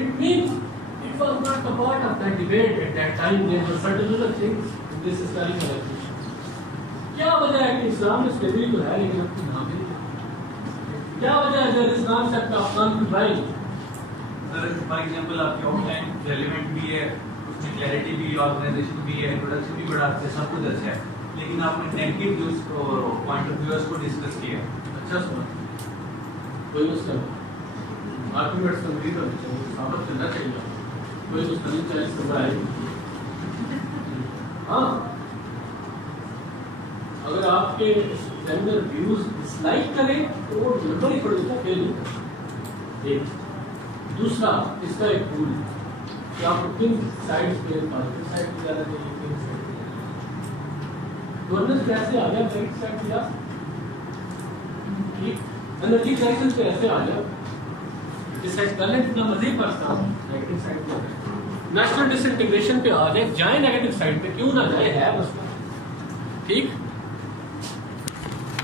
It means it was not a part of that debate at that time। There were certain other things in this historical evolution। क्या वजह है कि इस्लाम में स्लेवरी तो है लेकिन अपनी नाम नहीं, क्या वजह है जब इस्लाम से आपका अफगान ट्राइल? सर फॉर एग्जांपल आपके ऑफलाइन रेलेवेंट भी है, उसमें क्लैरिटी भी, ऑर्गेनाइजेशन भी है, प्रोडक्शन भी बड़ा अच्छा है, सब कुछ अच्छा है, लेकिन आपने नेगेटिव व्यूज को, पॉइंट ऑफ व्यूज को डिस्कस किया। अच्छा सुना, कोई उसका आर्गुमेंट्स कंप्लीट होने चाहिए, साबित करना चाहिए, कोई उसका नहीं चाहिए घबराए। हाँ, अगर आपके जेंडर व्यूज डिसलाइक करें तो वो गड़बड़ ही पड़ेगा, फेल होगा। एक दूसरा, इसका एक रूल कि आप किन साइड पे, पॉजिटिव साइड पे जाना चाहिए, किन साइड पे गवर्नेंस कैसे आ गया, राइट साइड पे जा, ठीक एनर्जी क्राइसिस पे ऐसे आ गया, डिसाइड कर लें जितना मर्जी पड़ता हूँ, नेगेटिव साइड पे नेशनल डिसइंटीग्रेशन पे आ जाए, जाए नेगेटिव साइड पे, क्यों ना जाए, है मसला, ठीक।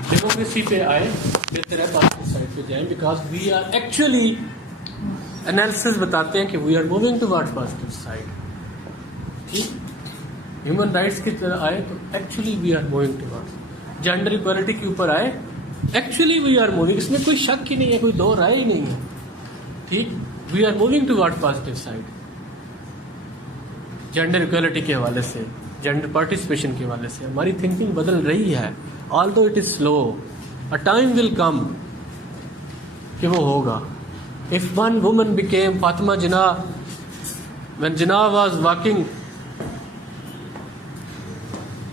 डेमोक्रेसी पे आए, बेहतर है पॉजिटिव साइड पे जाएं, because we are actually, analysis बताते हैं कि we are moving towards positive side, ठीक। ह्यूमन राइट्स की तरह आए तो actually we are moving towards, gender equality के ऊपर आए, एक्चुअली वी आर मूविंग, इसमें कोई शक ही नहीं है, कोई दो राय ही नहीं है, ठीक। We are moving towards positive side, gender equality के हवाले से, जेंडर पार्टिसिपेशन के हवाले से हमारी थिंकिंग बदल रही है। Although it is slow, a time will come कि वो होगा। If one woman became Fatima Jinnah, when Jinnah was walking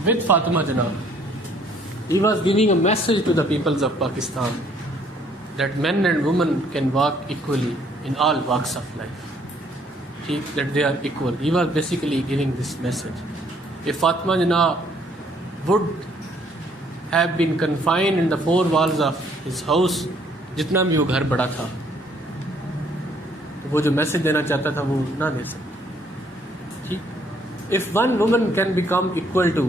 with Fatima Jinnah, he was giving a message to the peoples of Pakistan that men and women can walk equally in all walks of life. That they are equal. He was basically giving this message. If Fatima Jinnah would have been confined in the four walls of his house, जितना भी वो घर बड़ा था, वो जो message देना चाहता था वो ना दे सकता. ठीक. If one woman can become equal to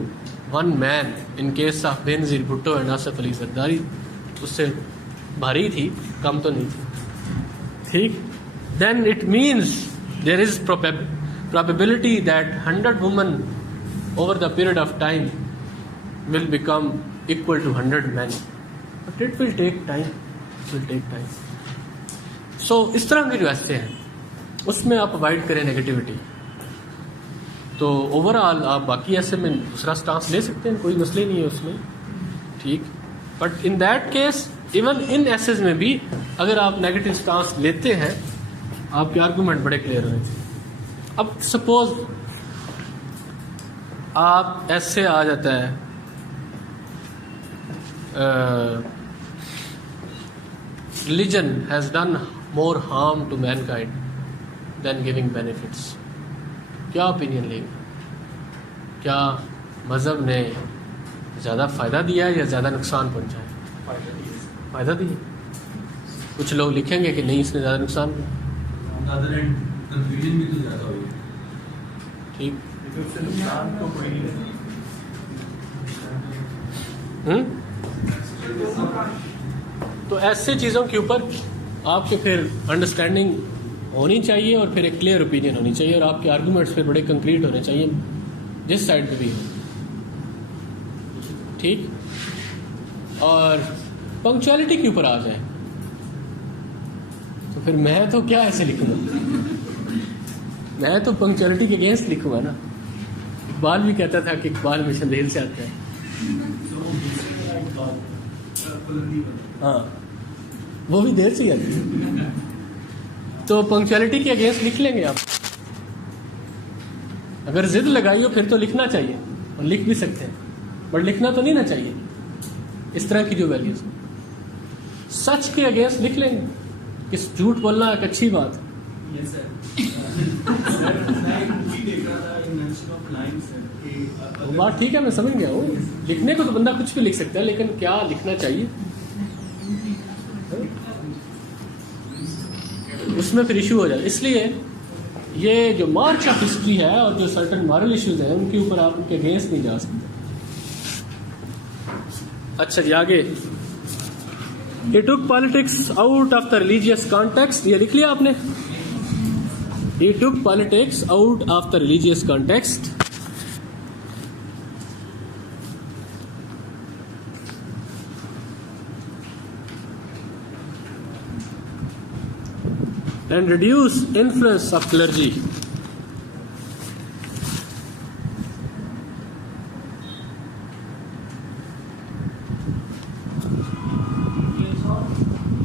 one man in case of Benazir Bhutto and Asif Ali Zardari, उससे भारी थी, कम तो नहीं थी. ठीक. Then it means there is probability that 100 women over the period of time will become equal to 100 men. But it will take time. It will take time. So इस तरह के जो ऐसे हैं उसमें आप अवॉइड करें नेगेटिविटी. तो ओवरऑल आप बाकी ऐसे में दूसरा स्टांस ले सकते हैं, कोई मसले नहीं है उसमें. ठीक. But in that case even in essays में भी अगर आप नेगेटिव स्टांस लेते हैं, आपके आर्गूमेंट बड़े क्लियर होने चाहिए. अब सपोज आप ऐसे आ जाता है religion has done more harm to mankind than giving benefits. क्या ओपिनियन लेंगे? क्या मज़हब ने ज़्यादा फ़ायदा दिया है या ज़्यादा नुकसान पहुंचाया? फ़ायदा दिया. कुछ लोग लिखेंगे कि नहीं, इसने ज़्यादा नुकसान किया. कंफ्यूजन भी तो ज़्यादा हुई. ठीक. तो ऐसे चीज़ों के ऊपर आपके फिर अंडरस्टैंडिंग होनी चाहिए और फिर एक क्लियर ओपिनियन होनी चाहिए और आपके आर्गूमेंट्स फिर बड़े कंक्रीट होने चाहिए जिस साइड पे भी हो. ठीक. और पंक्चुअलिटी के ऊपर आ जाए तो फिर मैं तो क्या ऐसे लिखूंगा? मैं तो पंक्चुअलिटी के अगेंस्ट लिखूंगा ना. इकबाल भी कहता था कि इकबाल मिशन रेल से आता है. हाँ, वो भी देर से आती है. तो पंक्चुअलिटी के अगेंस्ट लिख लेंगे आप. अगर जिद लगाई हो फिर तो लिखना चाहिए और लिख भी सकते हैं, बट लिखना तो नहीं ना चाहिए इस तरह की जो वैल्यूज. सच के अगेंस्ट लिख लेंगे कि झूठ बोलना एक अच्छी बात. वो बात ठीक है, मैं समझ गया हूँ. लिखने को तो बंदा कुछ भी लिख सकता है, लेकिन क्या लिखना चाहिए उसमें फिर इशू हो जाए. इसलिए ये जो मार्च ऑफ हिस्ट्री है और जो सर्टन मॉरल इश्यूज हैं उनके ऊपर आप उनके अगेंस्ट नहीं जा सकते. अच्छा जी, आगे. He took politics out of the religious context. ये लिख लिया आपने? He took politics out of the religious context. And reduced influence of clergy.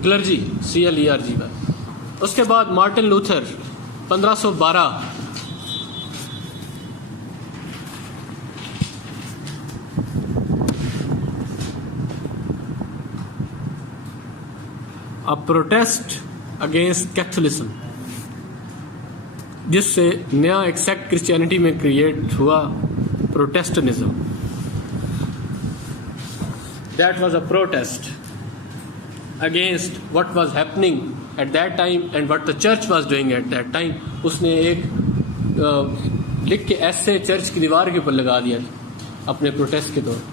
Clergy, CLERG. उसके बाद Martin Luther 1512. A protest against Catholicism, जिससे नया एक सेक्ट क्रिश्चियनिटी में क्रिएट हुआ, Protestantism. That was a protest against what was happening at that time and what the church was doing at that time. उसने एक लिख के ऐसे चर्च की दीवार के ऊपर लगा दिया अपने प्रोटेस्ट के दौरान.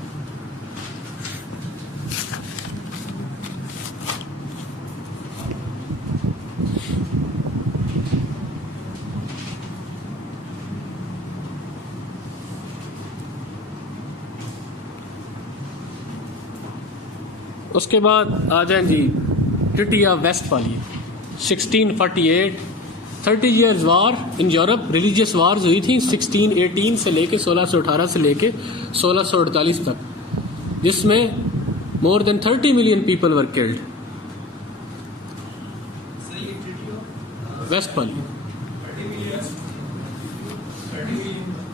उसके बाद आ जाएं जी treaty of Westphalia 1648. 30 years war in Europe. Religious wars हुई थी 1618 से लेके 1618 से लेके 1648 तक, जिसमें more than 30 million people were killed. Westphalia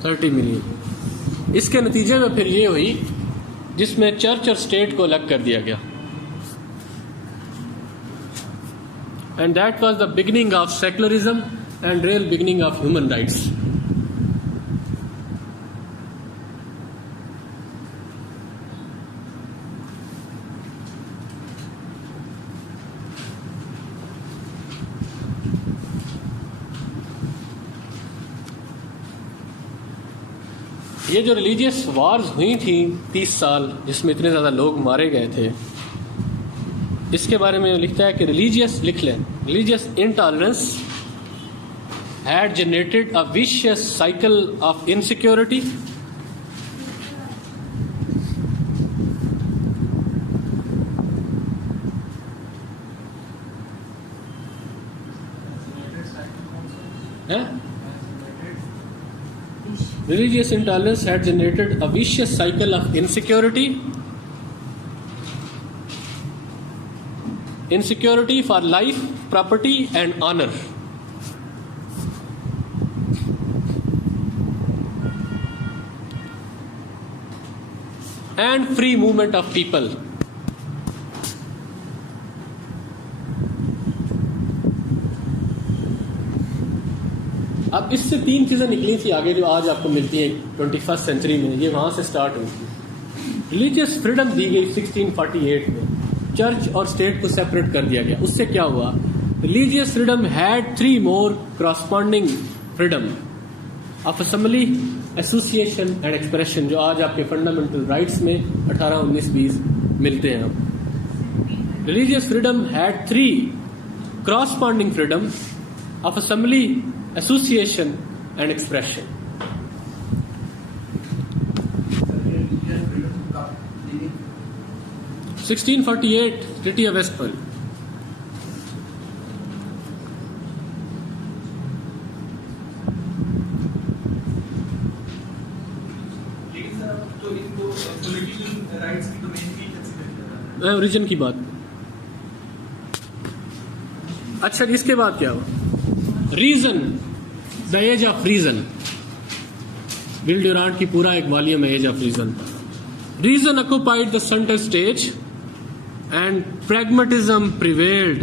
30 million. इसके नतीजे में फिर ये हुई जिसमें चर्च और स्टेट को अलग कर दिया गया. and that was the beginning of secularism and real beginning of human rights. ये जो रिलीजियस वार्स हुई थी 30 साल, जिसमें इतने ज़्यादा लोग मारे गए थे, इसके बारे में लिखता है कि लिख लें, religious intolerance had generated a vicious cycle of insecurity, religious intolerance had generated a vicious cycle of insecurity for life, property and honor. And free movement of people. अब इससे 3 चीज़ें निकली थी आगे जो आज आपको मिलती हैं 21st सेंचुरी में, ये वहाँ से स्टार्ट हुई थी। रिलीजियस फ्रीडम दी गई 1648 में, चर्च और स्टेट को सेपरेट कर दिया गया। उससे क्या हुआ? Religious freedom had 3 more corresponding freedom of assembly, association and expression, जो आज आपके फंडामेंटल राइट्स में 18, 19, 20 मिलते हैं। Religious freedom had 3 corresponding freedom of assembly, association and expression. – 1648 treaty of Westphalia. Reason की बात। अच्छा, इसके बाद क्या हुआ? Reason, the age of reason, Will Durant की पूरा एक वॉल्यूम है age of reason. Reason occupied the centre stage and pragmatism prevailed.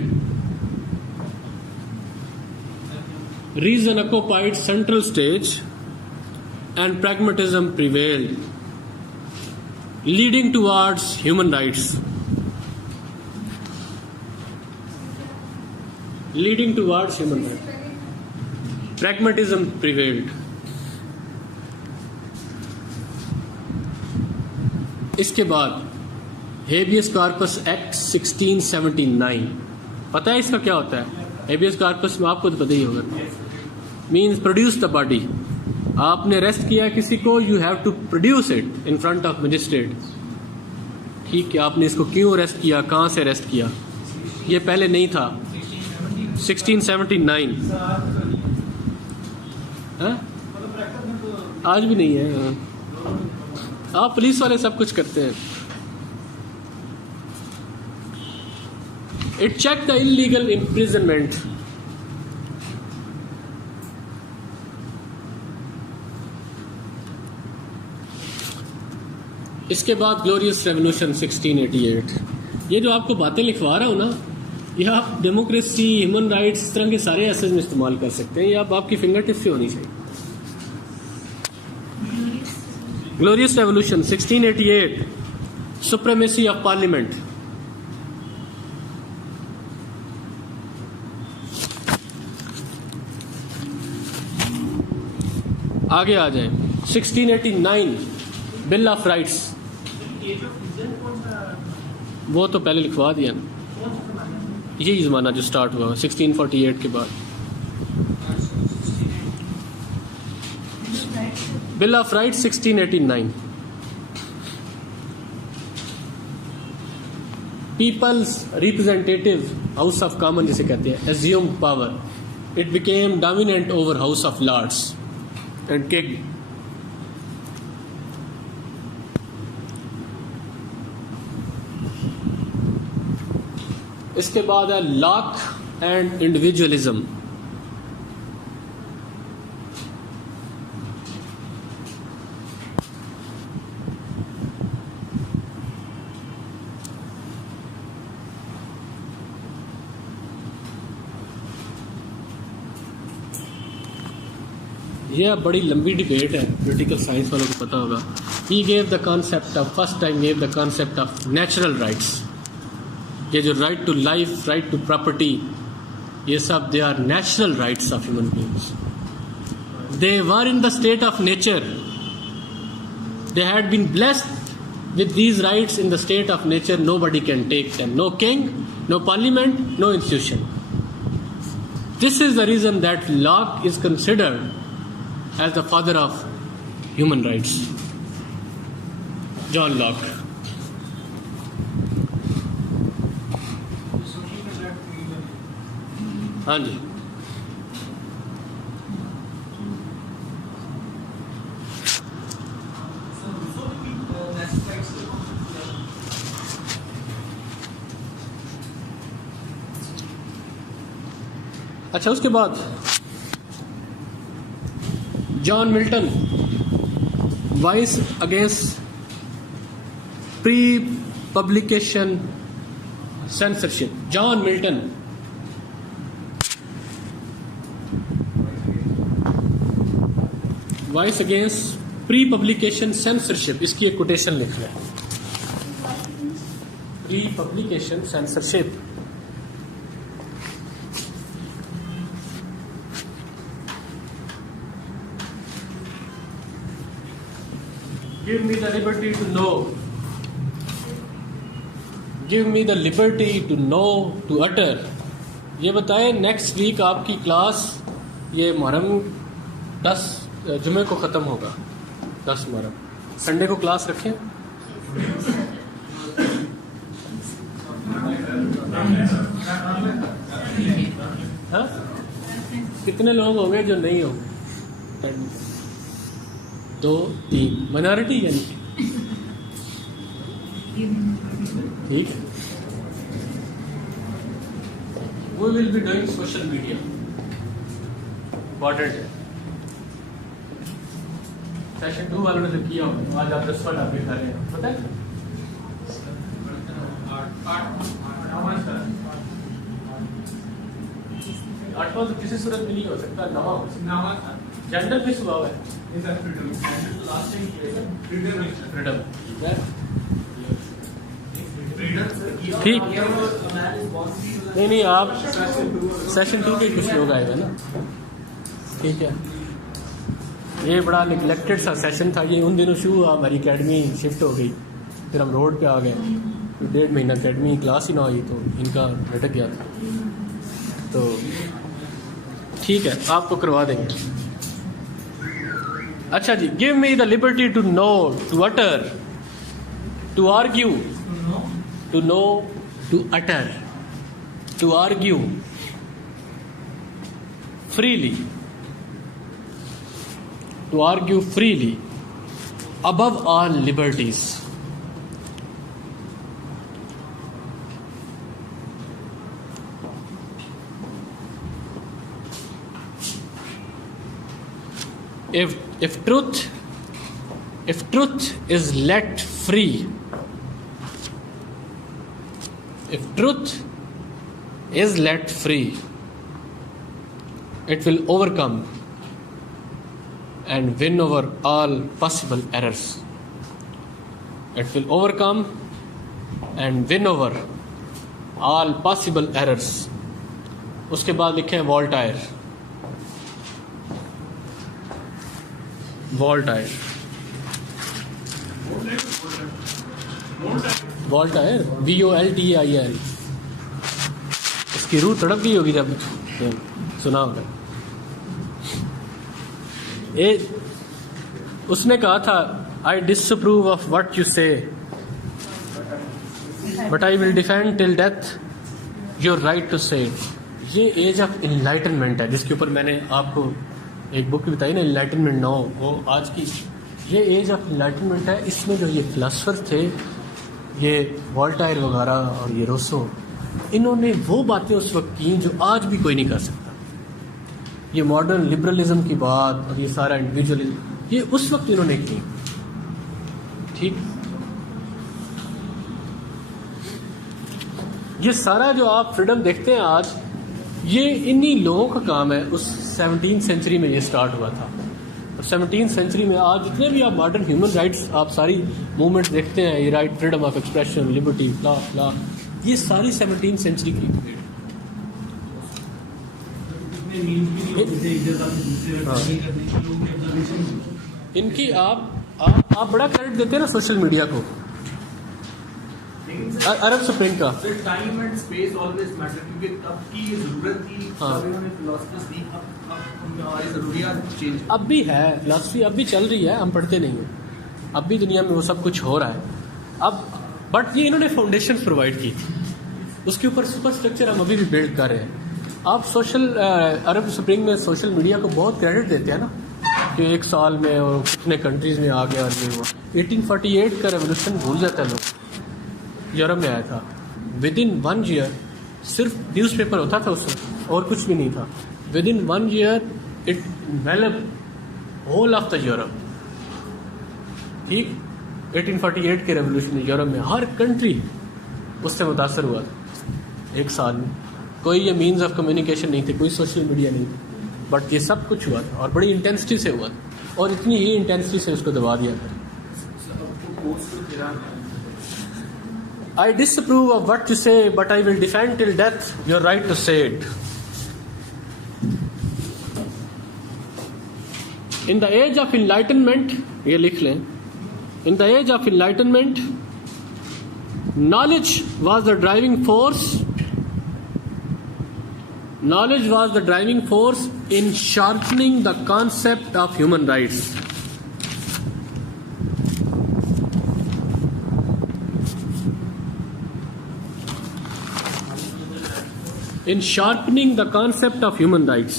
Reason occupied central stage and pragmatism prevailed, leading towards human rights. Leading towards human rights. Pragmatism prevailed. इसके बाद habeas corpus act 1679, पता है इसका क्या होता है? Habeas corpus में आपको तो पता ही होगा, मीन्स प्रोड्यूस द बॉडी। आपने अरेस्ट किया किसी को, you have to produce it in front of magistrate. ठीक है, आपने इसको क्यों अरेस्ट किया, कहाँ से अरेस्ट किया, ये पहले नहीं था। 1679 आज भी नहीं है। आप पुलिस वाले सब कुछ करते हैं। It checked the illegal imprisonment. इसके बाद ग्लोरियस रेवोल्यूशन 1688। ये जो आपको बातें लिखवा रहा हूँ ना, यह आप डेमोक्रेसी, ह्यूमन राइट्स, इस तरह के सारे एसेज में इस्तेमाल कर सकते हैं। ये आपकी फिंगर टिप से होनी चाहिए। Glorious revolution 1688, supremacy of parliament. आगे आ जाए 1689, बिल ऑफ राइट्स। वो तो पहले लिखवा दिया ना, यही ज़माना जो स्टार्ट हुआ 1648 के बाद। Bill of rights 1689। Peoples representative house of common जिसे कहते हैं, assume power. It became dominant over house of lords and king. इसके बाद है लॉक एंड इंडिविजुअलिज्म। ये बड़ी लंबी डिबेट है, पॉलिटिकल साइंस वालों को पता होगा। He gave the concept of first time gave the concept of natural rights. ये जो right to life, right to property, ये सब they are natural rights of human beings. They were in the state of nature, they had been blessed with these rights in the state of nature. Nobody can take them, no king, no parliament, no institution. This is the reason that Locke is considered as the father of human rights. John Locke. हाँ जी, अच्छा उसके बाद John Milton, vice against pre publication censorship. John Milton, vice against pre publication censorship, इसकी एक quotation लिख लें। Pre publication censorship. Give me the liberty to know. Give me the liberty to know, to utter. ये बताएं next week आपकी class, ये मुहर्रम 10 जुमे को ख़त्म होगा, 10 मुहर्रम, संडे को क्लास रखें। हाँ, कितने लोग होंगे जो नहीं होंगे? 2 3 माइनॉरिटी यानी ठीक है। We will be doing social media, important है। सेशन 2 वालों ने जो किया हो, आज आप 10वां टॉपिक कर रहे हैं, पता है? 8वां तो किसी सूरत में नहीं हो सकता, 9वां जेंडर पे स्वभाव है। ठीक, नहीं आप सेशन 2 के कुछ लोग आएगा ना, ठीक है। ये बड़ा निगलेक्टेड सा सेशन था, ये उन दिनों शुरू हुआ, हमारी एकेडमी शिफ्ट हो गई, फिर हम रोड पे आ गए, तो 1.5 महीना एकेडमी क्लास ही ना हुई, तो इनका भटक गया था। तो ठीक है, आपको करवा देंगे। अच्छा जी, give me the liberty to know, to utter, to argue, to know, to utter, to argue freely, to argue freely above all liberties. If truth is let free, if truth is let free, it will overcome and win over all possible errors. It will overcome and win over all possible errors. उसके बाद लिखे हैं वॉल्टायर, वॉल्टायर, वॉल्टायर, VOLTAIR। इसकी रूह तड़प गई होगी जब सुना होगा। उसने कहा था, I disapprove of what you say, but I will defend till death your right to say. ये एज ऑफ इनलाइटनमेंट है, जिसके ऊपर मैंने आपको एक बुक बताई ना, इनलाइटनमेंट नाउ, वो आज की ये एज ऑफ इनलाइटनमेंट है। इसमें जो ये फिलासफर थे, ये वॉल्टायर वगैरह और ये रोसो, इन्होंने वो बातें उस वक्त की जो आज भी कोई नहीं कर सकता। ये मॉडर्न लिबरलिज्म की बात और ये सारा इंडिविजुअलिज्म, ये उस वक्त इन्होंने की। ठीक, ये सारा जो आप फ्रीडम देखते हैं आज, ये इन्हीं लोगों का काम है। उस 17th सेंचुरी में ये स्टार्ट हुआ था। 17th सेंचुरी में आज जितने भी आप मॉडर्न ह्यूमन राइट्स आप सारी मूवमेंट्स देखते हैं, ये right, freedom of expression, liberty, law, ये सारी 17th सेंचुरी की क्रिएट। इनकी आप बड़ा क्रेडिट देते हैं ना सोशल मीडिया को, अरब स्प्रिंग का। Time and space always matter, क्योंकि तब की जरूरत थी, तब इन्होंने फिलॉसफर्स दी, अब हमारी जरूरियात चेंज। अब भी है फिलॉसफी, अब भी चल रही है, हम पढ़ते नहीं हैं, अब भी दुनिया में वो सब कुछ हो रहा है अब। बट ये इन्होंने फाउंडेशन प्रोवाइड की थी, उसके ऊपर सुपर स्ट्रक्चर हम अभी भी बिल्ड कर रहे हैं। आप अरब स्प्रिंग में सोशल मीडिया को बहुत क्रेडिट देते हैं ना कि 1 साल में और कितने कंट्रीज़ में आ गया और ये वो। 1848 का रेवोल्यूशन भूल जाता है लोग, यूरोप में आया था। विद इन 1 ईयर सिर्फ न्यूज़पेपर होता था उसमें और कुछ भी नहीं था। Within 1 year it develop whole of the Europe. ठीक, 1848 के रेवोल्यूशन में यूरोप में हर कंट्री उससे मुतासर हुआ था 1 साल में। कोई ये मीन्स ऑफ कम्युनिकेशन नहीं थे, कोई सोशल मीडिया नहीं था, बट ये सब कुछ हुआ था और बड़ी इंटेंसिटी से हुआ था और इतनी ही इंटेंसिटी से उसको दबा दिया था। I disapprove of what you say, but I will defend till death your right to say it. In the age of enlightenment, ये लिख लें, in the age of enlightenment, knowledge was the driving force. Knowledge was the driving force in sharpening the concept of human rights. In sharpening the concept of human rights.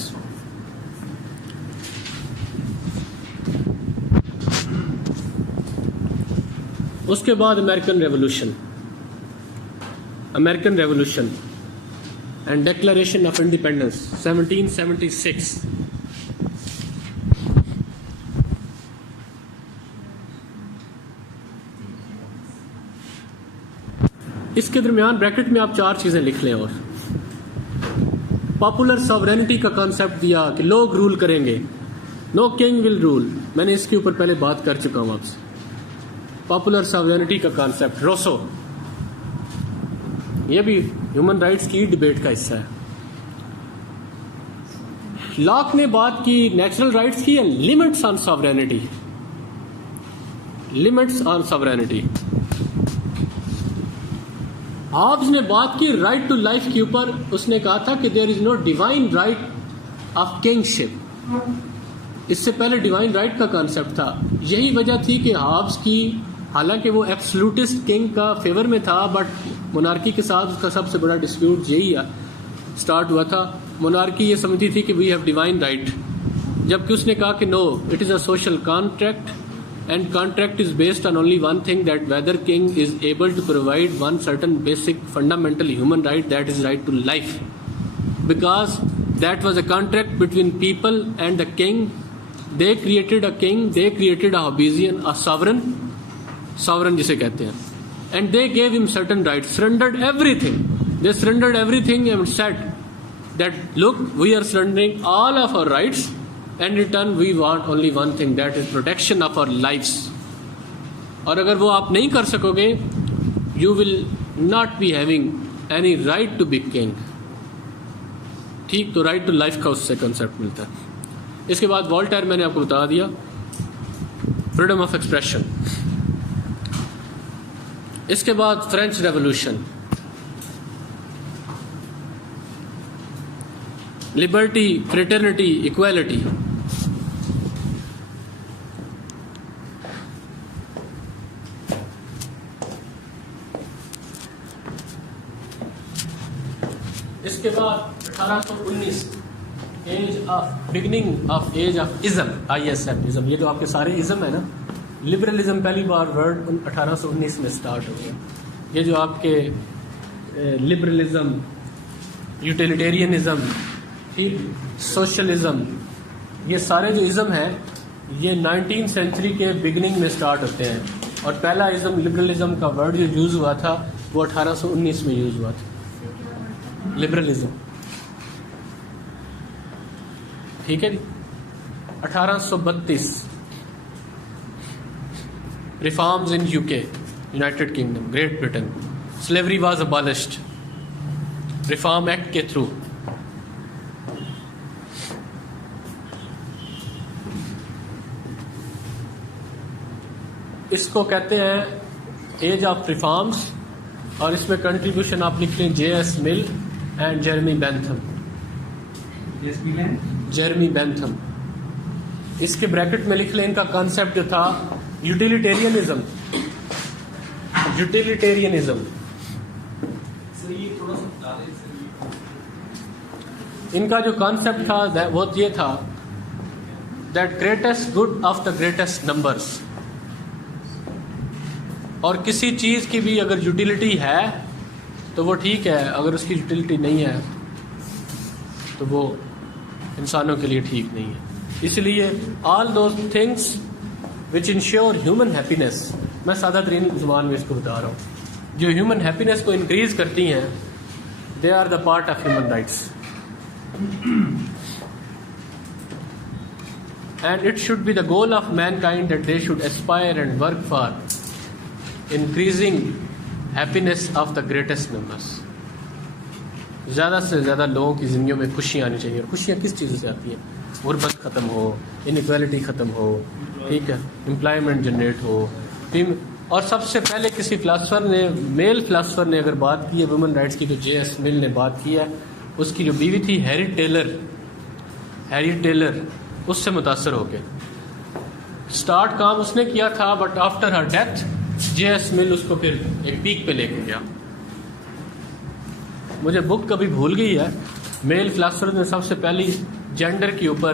उसके बाद American revolution and declaration of independence 1776। इसके दरमियान bracket में आप 4 चीजें लिख लें। और पॉपुलर सॉवरेनिटी का कॉन्सेप्ट दिया कि लोग रूल करेंगे, नो किंग विल रूल। मैंने इसके ऊपर पहले बात कर चुका हूं आपसे। पॉपुलर सॉवरेनिटी का कॉन्सेप्ट रोसो, ये भी ह्यूमन राइट्स की डिबेट का हिस्सा है। लॉक ने बात की नेचुरल राइट्स की, limits on sovereignty, limits on sovereignty. Hobbes ने बात की राइट टू लाइफ के ऊपर, उसने कहा था कि there is no divine right of kingship. इससे पहले डिवाइन राइट का कॉन्सेप्ट था। यही वजह थी कि हॉब्स की, हालांकि वो एब्सोल्यूटिस्ट किंग का फेवर में था, बट मोनार्की के साथ उसका सबसे बड़ा डिस्प्यूट यही स्टार्ट हुआ था। मोनार्की ये समझती थी कि वी हैव डिवाइन राइट, जबकि उसने कहा कि no, it is a social contract and contract is based on only one thing, that whether king is able to provide one certain basic fundamental human right, that is right to life, because that was a contract between people and the king. They created a king, they created a Hobbesian, a sovereign जिसे कहते हैं, and they gave him certain rights, surrendered everything. They surrendered everything and said that look, we are surrendering all of our rights, and in return we want only one thing, that is protection of our lives. और अगर वो आप नहीं कर सकोगे, you will not be having any right to be king. ठीक, तो right to life का उससे कंसेप्ट मिलता है। इसके बाद वॉल्टेयर मैंने आपको बता दिया, फ्रीडम ऑफ एक्सप्रेशन। इसके बाद French revolution, liberty, fraternity, equality. इसके बाद 1819, age of beginning of age of ism, ISM ism. ये जो आपके सारे इज्म है ना, लिबरलिज्म पहली बार वर्ड 1819 में स्टार्ट हो गया। ये जो आपके लिबरलिज्म, यूटिलिटेरियनिज्म, ठीक, सोशलिज्म, ये सारे जो इज्म है ये 19th सेंचुरी के बिगिनिंग में स्टार्ट होते हैं। और पहला इज्म लिबरलिज्म का वर्ड जो यूज़ हुआ था वो 1819 में यूज़ हुआ था, लिबरलिज्म। ठीक है जी। 1832 reforms in UK, United kingdom, great Britain, slavery was abolished reform act के थ्रू। इसको कहते हैं एज ऑफ रिफॉर्म्स, और इसमें कंट्रीब्यूशन आप लिख लें J.S. Mill and Jeremy Bentham. Jeremy Bentham, इसके ब्रैकेट में लिख लें इनका कॉन्सेप्ट जो था यूटिलिटेरियनिज्म। यूटिलिटेरियनिज्म इनका जो कॉन्सेप्ट था वो ये था that greatest good of the greatest numbers. और किसी चीज़ की भी अगर यूटिलिटी है तो वो ठीक है, अगर उसकी यूटिलिटी नहीं है तो वो इंसानों के लिए ठीक नहीं है। इसलिए all those things which ensure human happiness, मैं सादा तरीन ज़ुबान में इसको बता रहा हूँ, जो ह्यूमन हैप्पीनेस को इंक्रीज करती हैं, they are the part of human rights. And it should be the goal of mankind that they should aspire and work for increasing happiness of the greatest numbers. ज़्यादा से ज़्यादा लोगों की ज़िंदगियों में खुशियाँ आनी चाहिए। और खुशियाँ किस चीज़ से आती हैं? गुर्बत ख़त्म हो, इनइक्वालिटी ख़त्म हो, ठीक है, एम्प्लॉयमेंट जनरेट हो। और सबसे पहले किसी फ़िलासफ़र ने, मेल फ़िलासफ़र ने अगर बात की है वुमेन राइट्स की, तो J.S. मिल ने बात की है। उसकी जो बीवी थी हैरी टेलर, उससे मुतासर होके स्टार्ट काम उसने किया था, but after her death J.S. मिल उसको फिर एक पीक पे लेके गया। मुझे बुक कभी भूल गई है, मेल फिलासफर ने सबसे पहली जेंडर के ऊपर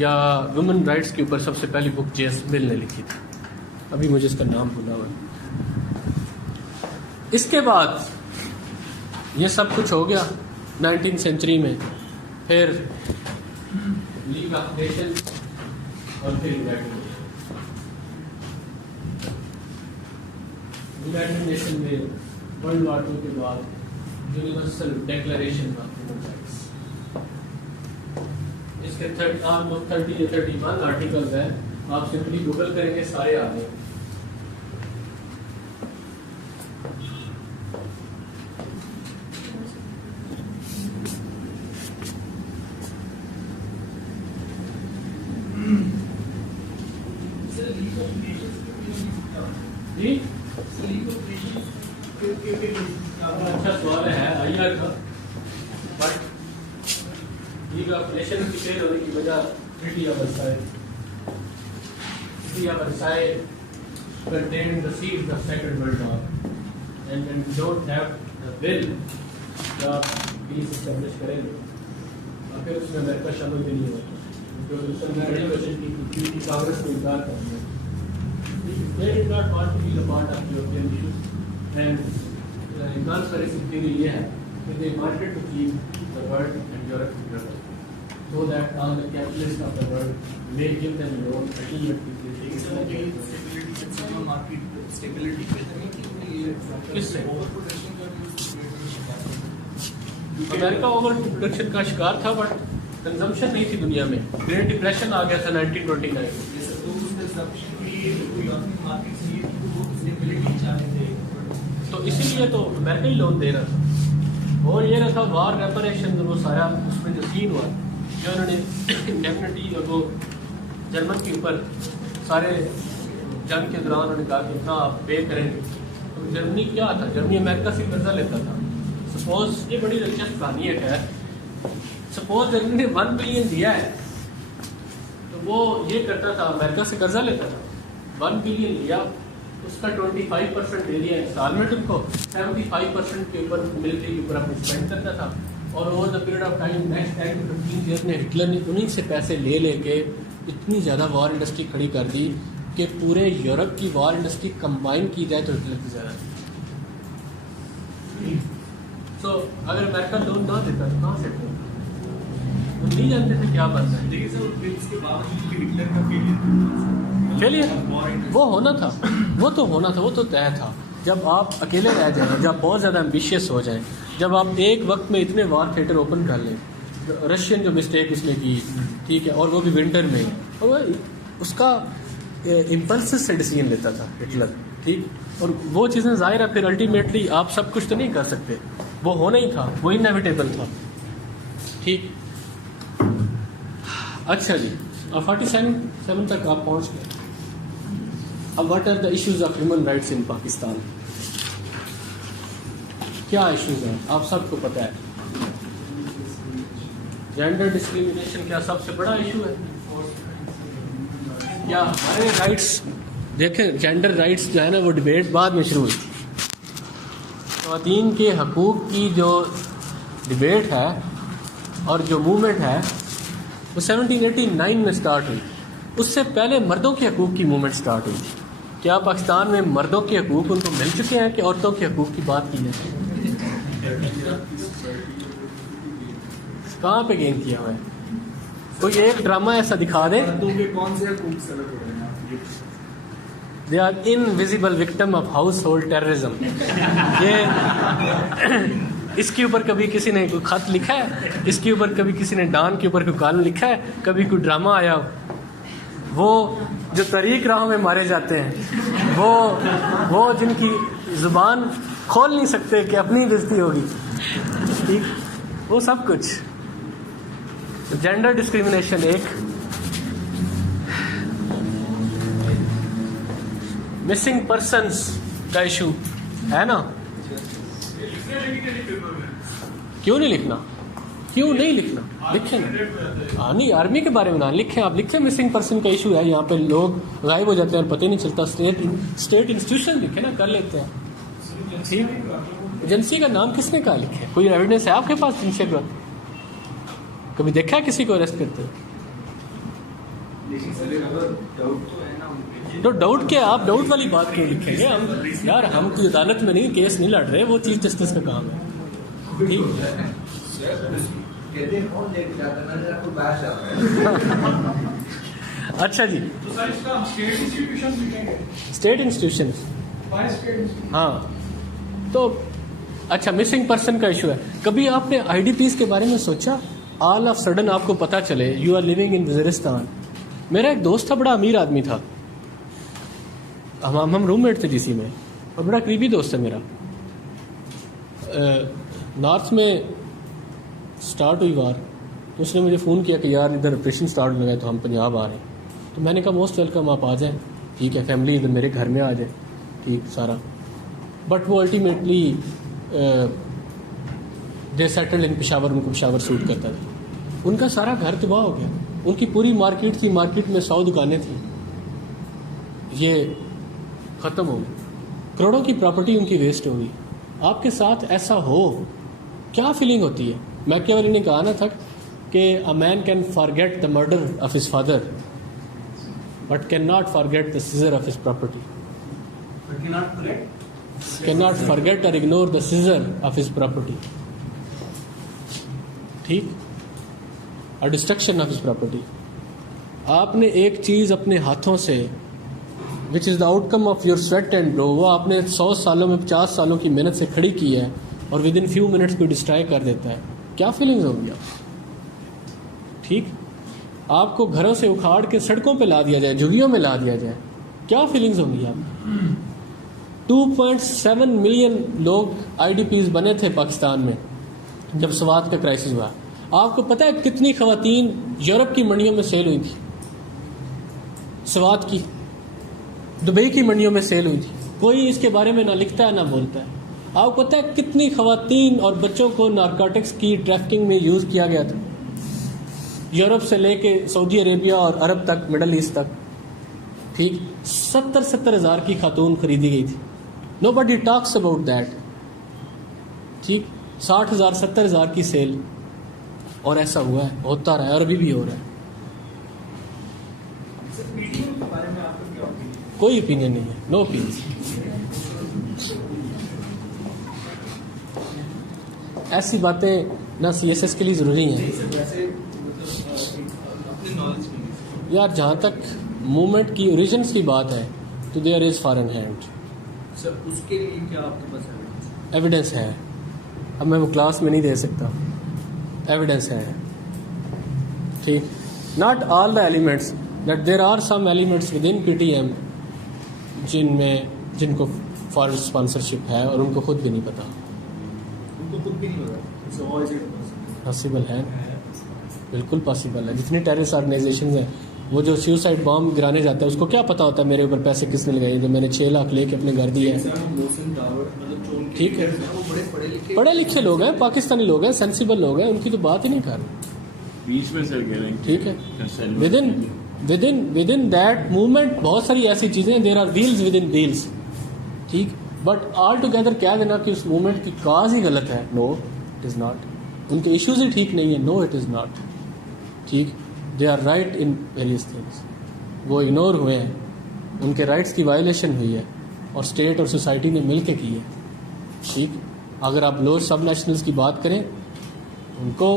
या वुमेन राइट्स के ऊपर सबसे पहली बुक J.S. मिल ने लिखी थी, अभी मुझे इसका नाम भूला हुआ है। इसके बाद ये सब कुछ हो गया 19th सेंचुरी में, फिर लीग ऑफ नेशंस और फिर यूनाइटेड नेशन में वर्ल्ड वॉर 2 के बाद universal declaration of human rights. इसके ऑलमोस्ट 30 या 31 आर्टिकल्स हैं, आप सिंपली गूगल करेंगे सारे आ गए। जी अच्छा सवाल है आईआर का, बट लीग ऑफ नेशंस की फेल होने की वजह treaty of Versailles contained the seeds of second world war, and when we don't have the will the peace establish करेंगे, और फिर उसमें अमेरिका शामिल भी नहीं होता क्योंकि उसने रेजोल्यूशन की कांग्रेस को इनकार कर दिया। They did not want to be the part of European issues, and conspiracy theory ये है कि they wanted to keep the world and Europe together, so that all the capitalists of the world may give them loan ultimately stability किससे? America over production का शिकार था, but consumption नहीं थी दुनिया में। ग्रेट डिप्रेशन आ गया था 1929 तो इसीलिए तो अमेरिका ही लोन दे रहा था। और ये रहा था वार रेपरेशन, वो सारा उसमें जो सीन हुआ, जो उन्होंने डेफिनेटली और वो जर्मन के ऊपर सारे जंग के दौरान उन्होंने कहा कि इतना आप पे करेंगे। तो जर्मनी क्या था, जर्मनी अमेरिका से कर्जा लेता था। सपोज ये बड़ी दिलचस्प कहानी है, खैर सपोज जर्मनी ने 1 बिलियन दिया है तो वो ये करता था, अमेरिका से कर्जा लेता था, 1 बिलियन लिया, उसका 25% दे दिया इंस्टॉलमेंट उनको, 75% के ऊपर मिलिट्री के ऊपर अपने स्पेंड करता था। और over the period of time next 10 to 15 year में हिटलर ने उन्हीं से पैसे ले लेके इतनी ज़्यादा वॉर इंडस्ट्री खड़ी कर दी कि पूरे यूरोप की वॉर इंडस्ट्री कंबाइन की जाए तो हिटलर की ज़्यादा। सो अगर अमेरिका लोन ना देता तो कहाँ से वो नहीं जानते थे क्या बनता है। फेलियर वो होना था, वो तो होना था, वो तो तय था। जब आप अकेले रह जाएं, जब बहुत ज़्यादा एम्बिशियस हो जाएं, जब आप एक वक्त में इतने वार थिएटर ओपन कर लें, रशियन जो मिस्टेक उसने की, ठीक है, और वो भी विंटर में, और वो उसका इम्पल्स से डिसीजन लेता था हिटलर, ठीक, और वो चीज़ें ज़ाहिर है फिर अल्टीमेटली आप सब कुछ तो नहीं कर सकते, वो होना ही था, वो इनएविटेबल था, ठीक। अच्छा जी, अब 47 तक आप पहुंच गए। अब what are the issues of human rights in Pakistan? क्या इश्यूज हैं आप सबको पता है? जेंडर डिस्क्रिमिनेशन क्या सबसे बड़ा इशू है? क्या हमारे राइट्स, देखें जेंडर राइट्स जो है ना वो डिबेट बाद में शुरू हुई। ख़वातीन के हकूक़ की जो डिबेट है और जो मूवमेंट है वो 1789 में स्टार्ट हुई। उससे पहले मर्दों के हकूक़ की मूवमेंट स्टार्ट हुई थी। क्या पाकिस्तान में मर्दों के हकूक़ उनको मिल चुके हैं कि औरतों के हकूक़ की बात की जाए? कहाँ पे गेन किया हुआ है? कोई एक ड्रामा ऐसा दिखा दे। कौन से हकूक़ से लग रहे हैं? They are invisible victim of household terrorism. ये इसके ऊपर कभी किसी ने कोई खत लिखा है? इसके ऊपर कभी किसी ने डान के ऊपर कोई कॉलम लिखा है? कभी कोई ड्रामा आया? वो जो तरीक राहों में मारे जाते हैं, वो जिनकी ज़ुबान खोल नहीं सकते कि अपनी बेइज्जती होगी, ठीक, वो सब कुछ। जेंडर डिस्क्रिमिनेशन एक, मिसिंग पर्सन्स का इशू है ना। क्यों नहीं लिखना? क्यों नहीं लिखना? लिखें ना। हाँ नहीं, आर्मी के बारे में ना लिखें, आप लिखें मिसिंग पर्सन का इशू है, यहाँ पे लोग गायब हो जाते हैं और पता ही नहीं चलता। स्टेट इंस्टीट्यूशन लिखे ना, कर लेते हैं, ठीक। एजेंसी का नाम किसने कहा लिखे? कोई एविडेंस है आपके पास जिनसे कभी देखा है किसी को अरेस्ट करते? तो डाउट क्या? आप डाउट वाली बात क्यों लिखेंगे? हम यार, हम कोई अदालत में नहीं केस नहीं लड़ रहे, वो चीफ जस्टिस का काम है, ठीक। अच्छा जी, स्टेट इंस्टीट्यूशन, हाँ, तो अच्छा मिसिंग पर्सन का इशू है। कभी आपने आईडीपीज के बारे में सोचा? ऑल ऑफ सडन आपको पता चले you are living in Waziristan. मेरा एक दोस्त था, बड़ा अमीर आदमी था, हम रूममेट थे डीसी में, और बड़ा करीबी दोस्त है मेरा। नॉर्थ में स्टार्ट हुई वार, तो उसने मुझे फ़ोन किया कि यार इधर ऑपरेशन स्टार्ट हो गया, तो हम पंजाब आ रहे हैं। तो मैंने कहा मोस्ट वेलकम, आप आ जाएं, ठीक है, फैमिली इधर मेरे घर में आ जाए, ठीक सारा। बट वो ultimately they settled in Peshawar, उनको पेशावर सूट करता था। उनका सारा घर तबाह हो गया, उनकी पूरी मार्केट थी, मार्केट में 100 दुकानें थी, ये ख़त्म हो गई, करोड़ों की प्रॉपर्टी उनकी वेस्ट हो गई। आपके साथ ऐसा हो क्या फीलिंग होती है? मैकियावेली ने कहा ना था कि a man can forget the murder of his father but can not forget the seizure of his property. Can not forget और ignore the seizure of his property, ठीक, और डिस्ट्रक्शन ऑफ हिज प्रॉपर्टी। आपने एक चीज़ अपने हाथों से, which is the outcome of your sweat and blow, वो आपने 100 सालों में 50 सालों की मेहनत से खड़ी की है, और विद इन फ्यू मिनट्स को डिस्ट्रॉय कर देता है। क्या फीलिंग्स होंगी आप, ठीक? आपको घरों से उखाड़ के सड़कों पे ला दिया जाए, झुग्गियों में ला दिया जाए, क्या फीलिंग्स होंगी आप? 2.7 मिलियन लोग आईडीपीज बने थे पाकिस्तान में जब स्वात का क्राइसिस हुआ। आपको पता है कितनी ख़वातीन यूरोप की मंडियों में सेल हुई थी? स्वात की, दुबई की मंडियों में सेल हुई थी। कोई इसके बारे में ना लिखता है ना बोलता है। आपको पता है कितनी ख़वातीन और बच्चों को नारकोटिक्स की ट्रैफिकिंग में यूज़ किया गया था? यूरोप से लेके सऊदी अरेबिया और अरब तक, मिडल ईस्ट तक, ठीक, 70 हज़ार की खातून खरीदी गई थी। नोबडी टॉक्स अबाउट दैट, ठीक। 60,000 70,000 की सेल, और ऐसा हुआ है, होता रहा है, और अभी भी हो रहा है। कोई ओपिनियन नहीं है, नो ओपिनियन। ऐसी बातें ना सीएसएस के लिए ज़रूरी हैं यार। जहाँ तक मूवमेंट की ओरिजिन्स की बात है तो there is foreign hand. Sir उसके लिए क्या आपके पास एविडेंस है? अब मैं वो क्लास में नहीं दे सकता, एविडेंस है। ठीक, not all the elements, that there are some elements within PTM जिनको फॉरेन स्पॉन्सरशिप है और उनको खुद भी नहीं पता। उनको खुद भी नहीं पता। So how is it possible? Possible है, बिल्कुल पॉसिबल है। जितनी टेररिस्ट ऑर्गेनाइजेशन हैं, वो जो सुसाइड बॉम्ब गिराने जाता है उसको क्या पता होता है मेरे ऊपर पैसे किसने लगाए, जो मैंने 6 लाख लेके अपने घर दिए हैं। ठीक है, वो बड़े पढ़े लिखे लोग हैं, पाकिस्तानी लोग हैं, सेंसिबल लोग हैं, उनकी तो बात ही नहीं कर रहे। बीच में सर कह रहे हैं, ठीक है, विद इन दैट मूवमेंट बहुत सारी ऐसी चीज़ें, there are wheels within wheels, ठीक, बट ऑल टुगेदर कह देना कि उस मूवमेंट की काज ही गलत है, नो इट इज़ नॉट। उनके इश्यूज ही ठीक नहीं है, नो इट इज़ नॉट, ठीक, they are right in various things, वो इग्नोर हुए हैं, उनके राइट्स की वायलेशन हुई है और स्टेट और सोसाइटी ने मिल के की है, ठीक। अगर आप लोअर सब नेशनल्स की बात करें, उनको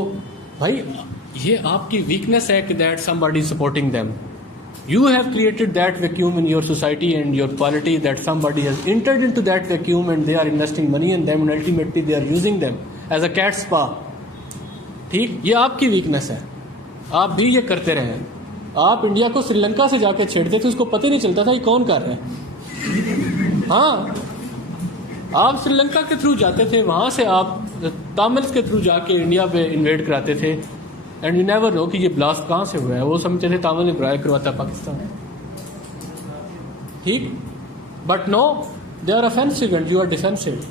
भाई ये आपकी वीकनेस है कि that somebody supporting them, you have created that vacuum in your society and your polity, that somebody has entered into that vacuum and they are investing money in them and ultimately they are using them as a cat spa, ठीक, ये आपकी weakness है, आप भी ये करते रहे। आप इंडिया को श्रीलंका से जाके छेड़ते थे, उसको पता ही नहीं चलता था ये कौन कर रहा है। हाँ, आप श्रीलंका के थ्रू जाते थे, वहाँ से आप तमिल्स के थ्रू जाके इंडिया पे इन्वेड कराते थे, एंड यू नेवर नो कि ये ब्लास्ट कहाँ से हुआ है। वो समझते थे तमिल ने ब्राय करवाता पाकिस्तान, ठीक, but no, they are offensive and you are defensive.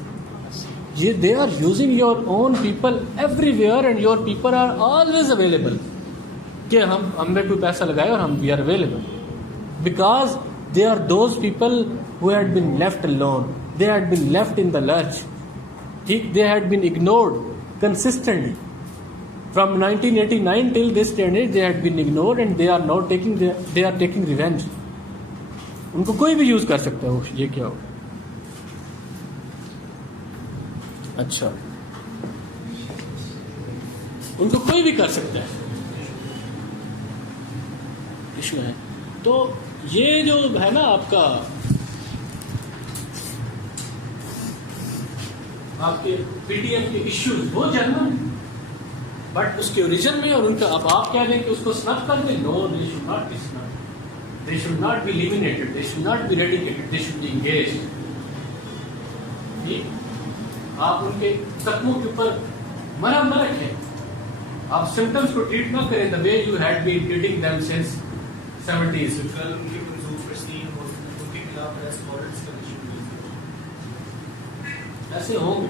ये they are using your own people everywhere and your people are always available, कि हम पे कोई पैसा लगाए और हम we are available, because they are those people who had been left alone, they had been left in the lurch, ठीक, they had been ignored consistently from 1989 till this day they had been ignored and they are now taking revenge। उनको कोई भी use कर सकता है, वो ये क्या होगा। अच्छा, उनको कोई भी कर सकता है, इशू है। तो ये जो है ना आपका, आपके PTM के इश्यूज वो जनरल, बट उसके ओरिजिन में और उनका, अब आप कह दें कि उसको स्नफ कर दें, no, they should not be snuff, they should not be eliminated, they should not be eradicated, they should be engaged. आप उनके जख्मों के ऊपर मरहम न रखें, आप सिम्टम्स को ट्रीट ना करें the way you had been treating them since 70s। कल उनके मंसूब फरस्तीन उनके खिलाफ प्रेस वारंट्स का इशू ऐसे होंगे,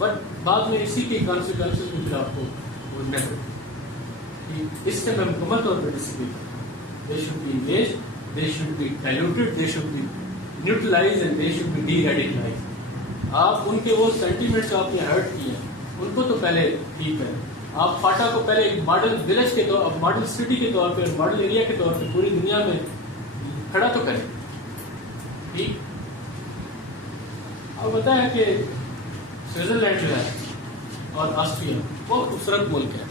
बट बाद में इसी के कॉन्सिक्वेंसेस भी फिर आपको इससे मैं मुकम्मल तौर पर डिसएग्री करता हूं। दे should be engaged, they should B diluted, they should B neutralised and they should B D-radicalised. आप उनके वो सेंटीमेंट जो आपने हर्ट किए उनको तो पहले ठीक है, आप फाटा को पहले एक मॉडल विलेज के तौर, मॉडल सिटी के तौर पर, मॉडल एरिया के तौर पर पूरी दुनिया में खड़ा तो करें, ठीक। अब बताया कि स्विट्जरलैंड जो है और ऑस्ट्रिया बहुत खूबसूरत मुल्क है।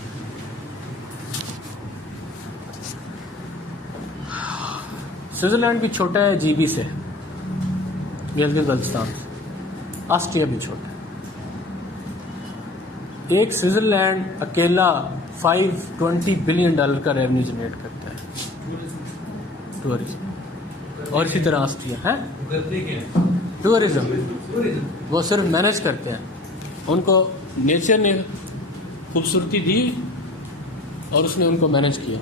स्विट्जरलैंड भी छोटा है GB से, गिलगित बल्तिस्तान, ऑस्ट्रिया भी छोटा है। एक स्विट्जरलैंड अकेला $520 बिलियन का रेवेन्यू जनरेट करता है टूरिज्म, और इसी तरह ऑस्ट्रिया है टूरिज्म, वो सिर्फ मैनेज करते हैं, उनको नेचर ने खूबसूरती दी और उसने उनको मैनेज किया,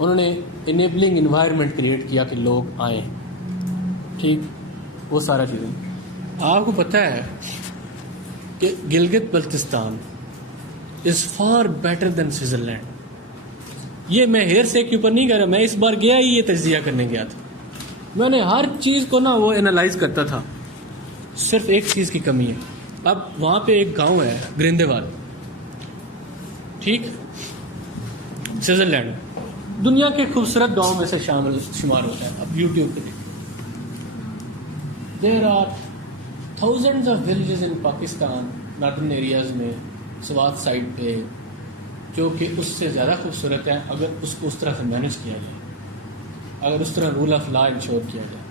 उन्होंने इनेबलिंग इन्वायरमेंट क्रिएट किया कि लोग आए, ठीक, वो सारा चीज़ें। आपको पता है कि Gilgit Baltistan is far better than Switzerland. ये मैं हेयर से के ऊपर नहीं कर रहा, मैं इस बार गया ही ये तज्जिया करने गया था, मैंने हर चीज़ को ना वो एनालाइज करता था, सिर्फ एक चीज़ की कमी है। अब वहाँ पे एक गांव है ग्रिंदेवाल, ठीक, स्विट्जरलैंड दुनिया के खूबसूरत गांव में से शुमार होता है। अब यूट्यूब पे there are thousands of villages in Pakistan, northern areas में, स्वात साइड पे, जो कि उससे ज़्यादा खूबसूरत है अगर उसको उस तरह से मैनेज किया जाए, अगर उस तरह रूल ऑफ लॉ इंश्योर किया जाए।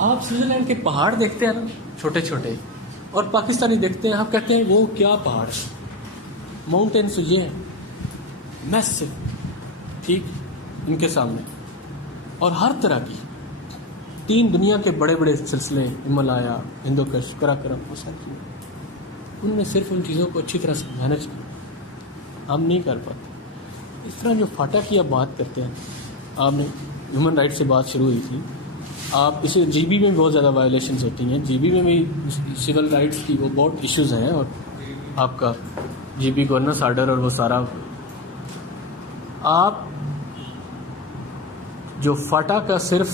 आप स्विट्जरलैंड के पहाड़ देखते हैं ना, छोटे छोटे, और पाकिस्तानी देखते हैं, आप कहते हैं वो क्या पहाड़ है, माउंटेन्स ये मैसिव, ठीक, इनके सामने। और हर तरह की 3 दुनिया के बड़े बड़े सिलसिले, हिमालय, हिंदुकुश, कराक्रम, वो सारी चीज़ें, उनने सिर्फ उन चीज़ों को अच्छी तरह से मैनेज किया। हम नहीं कर पाते। इस तरह जो फाटा की आप बात करते हैं, आपने ह्यूमन राइट से बात शुरू हुई थी, आप इसे जीबी में बहुत ज़्यादा वायलेशंस होती हैं। जीबी में भी सिविल राइट्स की वो बहुत इश्यूज़ हैं, और आपका जीबी गवर्नेंस आर्डर और वो सारा, आप जो फाटा का सिर्फ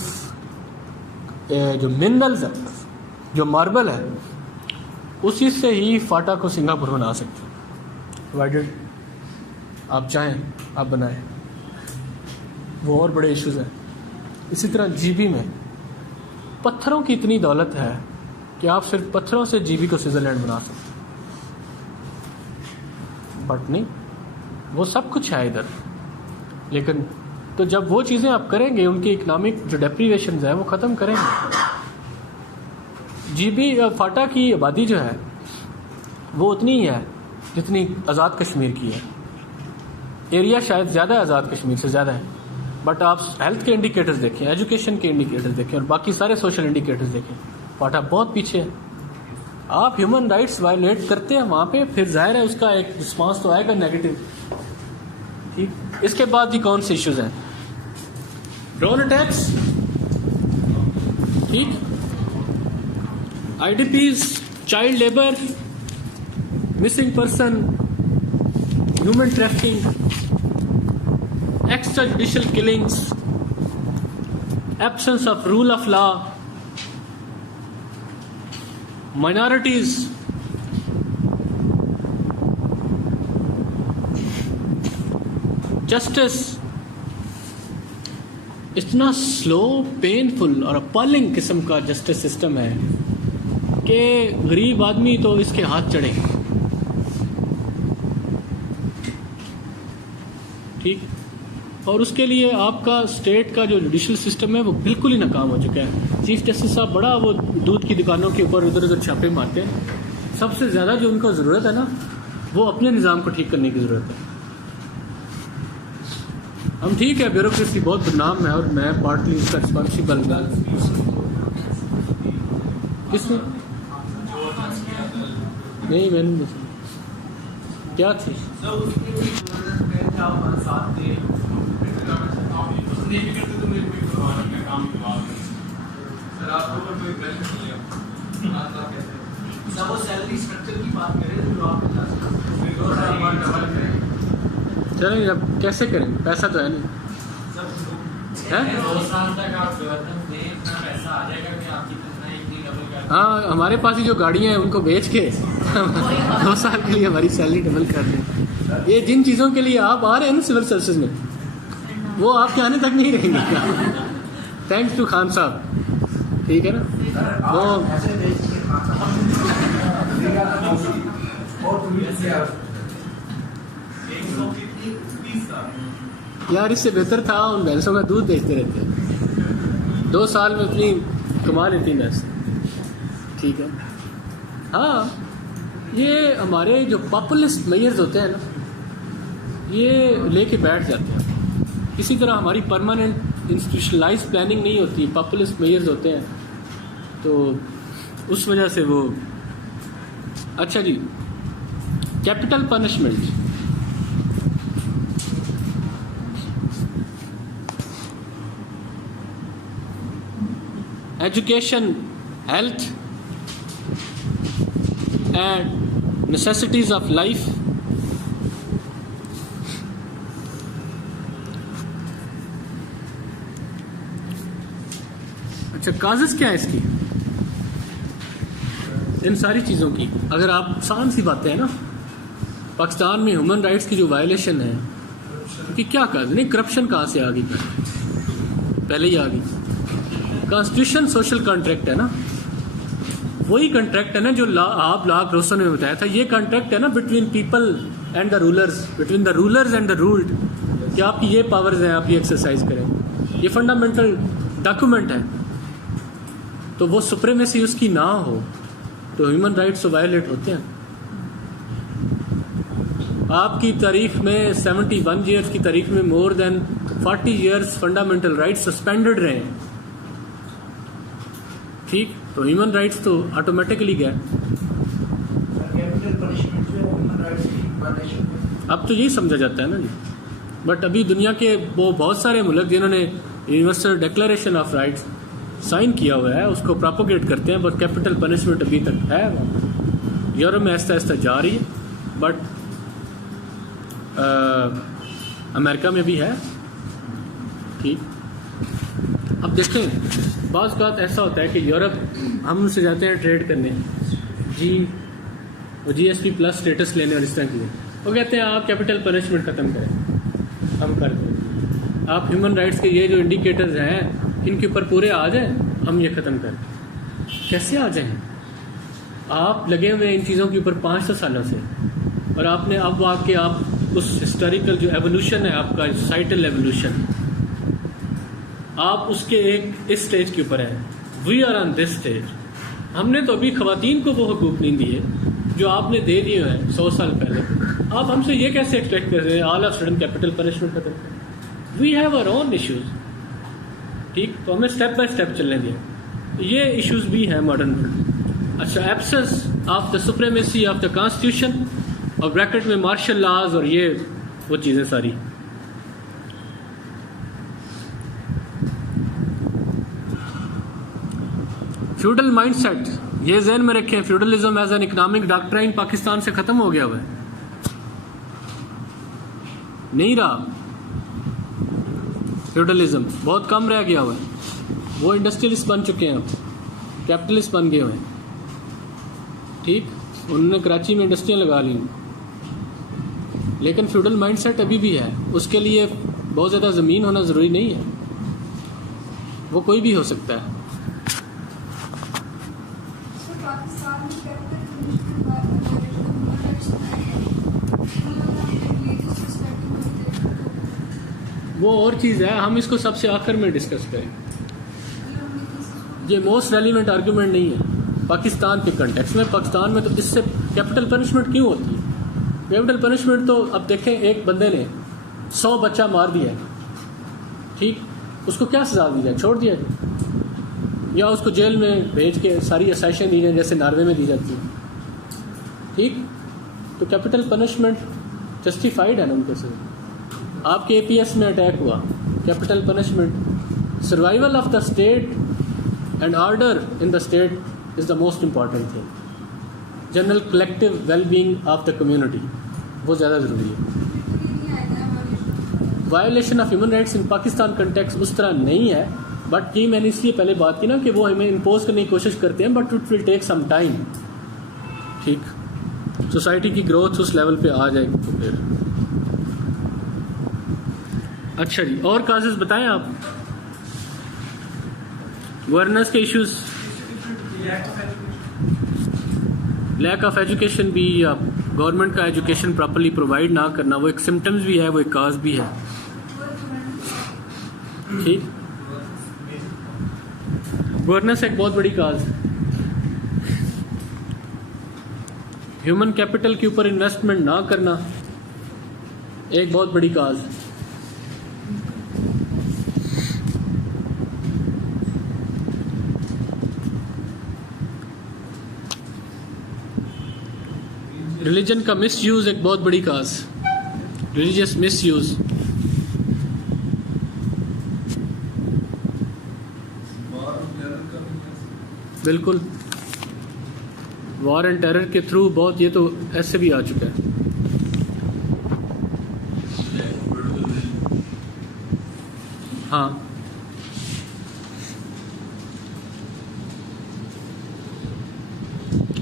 जो मिनरल्स है, जो मार्बल है, उसी से ही फाटा को सिंगापुर बना सकते हैं, प्रोवाइडेड आप चाहें आप बनाएं। वो और बड़े इश्यूज़ हैं। इसी तरह जीबी में पत्थरों की इतनी दौलत है कि आप सिर्फ पत्थरों से जीबी को स्विट्ज़रलैंड बना सकते हैं। बट नहीं, वो सब कुछ है इधर। लेकिन तो जब वो चीज़ें आप करेंगे, उनकी इकनॉमिक जो डेप्रीवेशन है वो ख़त्म करेंगे। जीबी फाटा की आबादी जो है वो उतनी ही है जितनी आज़ाद कश्मीर की है। एरिया शायद ज़्यादा है, आज़ाद कश्मीर से ज़्यादा है, बट आप हेल्थ के इंडिकेटर्स देखें, एजुकेशन के इंडिकेटर्स देखें और बाकी सारे सोशल इंडिकेटर्स देखें, फाटा बहुत पीछे है। आप ह्यूमन राइट्स वायलेट करते हैं वहाँ पे, फिर जाहिर है उसका एक रिस्पांस तो आएगा नेगेटिव। ठीक, इसके बाद भी कौन से इश्यूज हैं? ड्रोन अटैक्स, ठीक, IDPs, child labour, missing person, human trafficking, extrajudicial killings, absence of rule of law, minorities, justice, इतना स्लो, पेनफुल और अपॉलिंग किस्म का जस्टिस सिस्टम है कि गरीब आदमी तो इसके हाथ चढ़े। ठीक, और उसके लिए आपका स्टेट का जो जुडिशल सिस्टम है वो बिल्कुल ही नाकाम हो चुका है। चीफ जस्टिस साहब बड़ा वो दूध की दुकानों के ऊपर उधर उधर छापे मारते हैं। सबसे ज़्यादा जो उनको ज़रूरत है ना, वो अपने निज़ाम को ठीक करने की ज़रूरत है। हम ठीक है, ब्यूरोक्रेसी बहुत बदनाम है और मैं पार्टली उसका रिस्पॉन्सिबल हूँ। किसने? नहीं, मैंने नहीं सुना। क्या थी? चलेंगे, अब कैसे करेंगे? पैसा तो है नहीं है? हाँ, हमारे पास ही जो गाड़ियाँ हैं उनको बेच के 2 साल के लिए हमारी सैलरी डबल कर दें। ये जिन चीज़ों के लिए आप आ रहे हैं ना सिविल सर्विसेज में, वो आपके आने तक नहीं रहेंगे। थैंक्स टू खान साहब, ठीक है ना? वो यार, इससे बेहतर था उन भैंसों का दूध बेचते रहते। 2 साल में उतनी कमा लेती भैंस, ठीक है। हाँ, ये हमारे जो पॉपुलिस्ट मेयर्स होते हैं ना, ये लेके बैठ जाते हैं। इसी तरह हमारी परमानेंट इंस्टीट्यूशनलाइज प्लानिंग नहीं होती, पॉपुलिस्ट मेयर्स होते हैं, तो उस वजह से वो। अच्छा जी, capital punishment, education, health and necessities of life, अच्छा, काजेस क्या है इसकी, इन सारी चीज़ों की? अगर आप आसान सी बातें हैं ना, पाकिस्तान में ह्यूमन राइट्स की जो वायलेशन है, कि क्या काज नहीं, करप्शन कहाँ से आ गई? पहले ही आ गई। कॉन्स्टिट्यूशन सोशल कॉन्ट्रैक्ट है ना, वही कॉन्ट्रैक्ट है ना जो आप लाख रोशन ने बताया था। ये कॉन्ट्रैक्ट है ना between people and the rulers, between the rulers and the ruled, कि आपकी ये पावर्स हैं, आप ये एक्सरसाइज करें। ये फंडामेंटल डॉक्यूमेंट है। तो वो सुप्रीमेसी उसकी ना हो तो ह्यूमन राइट्स तो वायलेट होते हैं। आपकी तारीख में 71 ईयर्स की तारीख में more than 40 years fundamental rights suspended रहे हैं। ठीक, तो ह्यूमन राइट्स तो ऑटोमेटिकली गए। कैपिटल पनिशमेंट जो है ह्यूमन राइट्स की वायलेशन है। अब तो यही समझा जाता है ना जी। बट अभी दुनिया के वो बहुत सारे मुल्क जिन्होंने universal declaration of rights sign किया हुआ है उसको प्रोपोगेट करते हैं, बट कैपिटल पनिशमेंट अभी तक है। यूरोप में आहिस्ता आहिस्ता जा रही है, बट अमेरिका में भी है। ठीक, अब देखें बाज़ बात ऐसा होता है कि यूरोप हम उनसे जाते हैं ट्रेड करने जी, वो GSP प्लस स्टेटस लेने और इस तरह के लिए, वो कहते हैं आप कैपिटल पनिशमेंट ख़त्म करें, हम कर दें। आप ह्यूमन राइट्स के ये जो इंडिकेटर्स हैं इनके ऊपर पूरे आ जाएं, हम ये ख़त्म करें। कैसे आ जाएं? आप लगे हुए इन चीज़ों के ऊपर 500 सालों से, और आपने अब आके आप उस हिस्टोरिकल जो एवोल्यूशन है आपका सोसाइटल एवोल्यूशन, आप उसके एक इस स्टेज के ऊपर है। We are on this stage. हमने तो अभी खवातीन को वो हुकूक नहीं दिए जो आपने दे दिए हैं 100 साल पहले। आप हमसे ये कैसे एक्सपेक्ट कर रहे हैं all of sudden capital punishment खत्म करें? We have our own issues. ठीक, तो हमें स्टेप बाय स्टेप चलने दिए। ये इश्यूज भी हैं मॉडर्न वर्ल्ड। अच्छा, absence of the supremacy of the constitution और ब्रैकेट में मार्शल लॉज और ये वो चीज़ें सारी। फ्यूडल माइंडसेट, ये ज़हन में रखें, feudalism as an economic doctrine Pakistan से ख़त्म हो गया हुआ है, नहीं रहा। फ्यूडलिज्म बहुत कम रह गया हुआ है। वो इंडस्ट्रियलिस्ट बन चुके हैं, कैपिटलिस्ट बन गए हुए हैं। ठीक, उन्होंने कराची में इंडस्ट्रियाँ लगा ली, लेकिन फ्यूडल माइंडसेट अभी भी है। उसके लिए बहुत ज़्यादा ज़मीन होना ज़रूरी नहीं है, वो कोई भी हो सकता है। वो और चीज़ है, हम इसको सबसे आखिर में डिस्कस करें। ये मोस्ट रेलिवेंट आर्गूमेंट नहीं है पाकिस्तान के कंटेक्स्ट में। पाकिस्तान में तो इससे कैपिटल पनिशमेंट क्यों होती है? कैपिटल पनिशमेंट तो अब देखें, एक बंदे ने 100 बच्चा मार दिया, ठीक, उसको क्या सजा दी जाए? छोड़ दिया जाए, या उसको जेल में भेज के सारी असाइशन दी जाए जैसे नॉर्वे में दी जाती है? ठीक, तो कैपिटल पनिशमेंट जस्टिफाइड है ना उनके से। आपके APS में अटैक हुआ, capital punishment. Survival of the state and order in the state is the most important thing. General collective wellbeing of the community वो ज़्यादा ज़रूरी है। Violation of human rights in Pakistan context उस तरह नहीं है, बट ये मैंने इसलिए पहले बात की ना कि वो हमें इम्पोज करने की कोशिश करते हैं, but it will take some time. ठीक, सोसाइटी की ग्रोथ उस लेवल पे आ जाएगी तो फिर। अच्छा जी, और काजेस बताएं आप। गवर्नेंस के इश्यूज, लैक ऑफ एजुकेशन भी, आप गवर्नमेंट का एजुकेशन प्रॉपर्ली प्रोवाइड ना करना, वो एक सिम्टम्स भी है, वो एक काज भी है। ठीक, गवर्नेंस एक बहुत बड़ी काज। ह्यूमन कैपिटल के ऊपर इन्वेस्टमेंट ना करना एक बहुत बड़ी काज। रिलीजन का मिसयूज एक बहुत बड़ी काज, रिलीजियस मिसयूज। बिल्कुल, वॉर एंड टेरर के थ्रू बहुत, ये तो ऐसे भी आ चुका है। हाँ,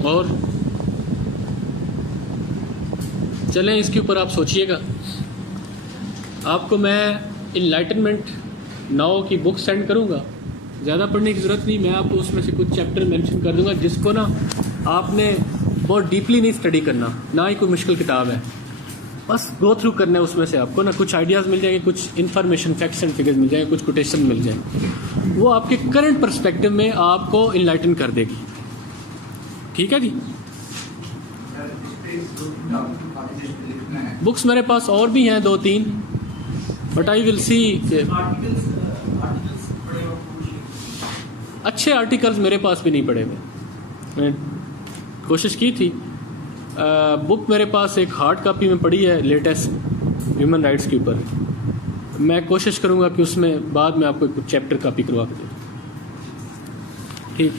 और चलें इसके ऊपर आप सोचिएगा। आपको मैं इनलाइटनमेंट 9 की बुक सेंड करूँगा, ज़्यादा पढ़ने की ज़रूरत नहीं, मैं आपको उसमें से कुछ चैप्टर मेंशन कर दूँगा जिसको ना आपने बहुत डीपली नहीं स्टडी करना, ना ही कोई मुश्किल किताब है, बस गो थ्रू करना है। उसमें से आपको ना कुछ आइडियाज़ मिल जाएंगे, कुछ इन्फॉर्मेशन, फैक्ट्स एंड फिगर्स मिल जाएंगे, कुछ कोटेशन मिल जाएंगे, वो आपके करंट पर्सपेक्टिव में आपको इनलाइटन कर देगी। ठीक है जी। सर इस पे 2-3 टॉपिक कॉलेज में लिखना है। बुक्स मेरे पास और भी हैं 2-3, बट आई विल सी कि आर्टिकल्स पढ़े हो कुछ? अच्छे आर्टिकल्स मेरे पास भी नहीं पड़े हुए। मैंने कोशिश की थी, बुक मेरे पास एक हार्ड कॉपी में पड़ी है लेटेस्ट ह्यूमन राइट्स के ऊपर। मैं कोशिश करूँगा कि उसमें बाद में आपको कुछ चैप्टर कॉपी करवा के दूँ। ठीक।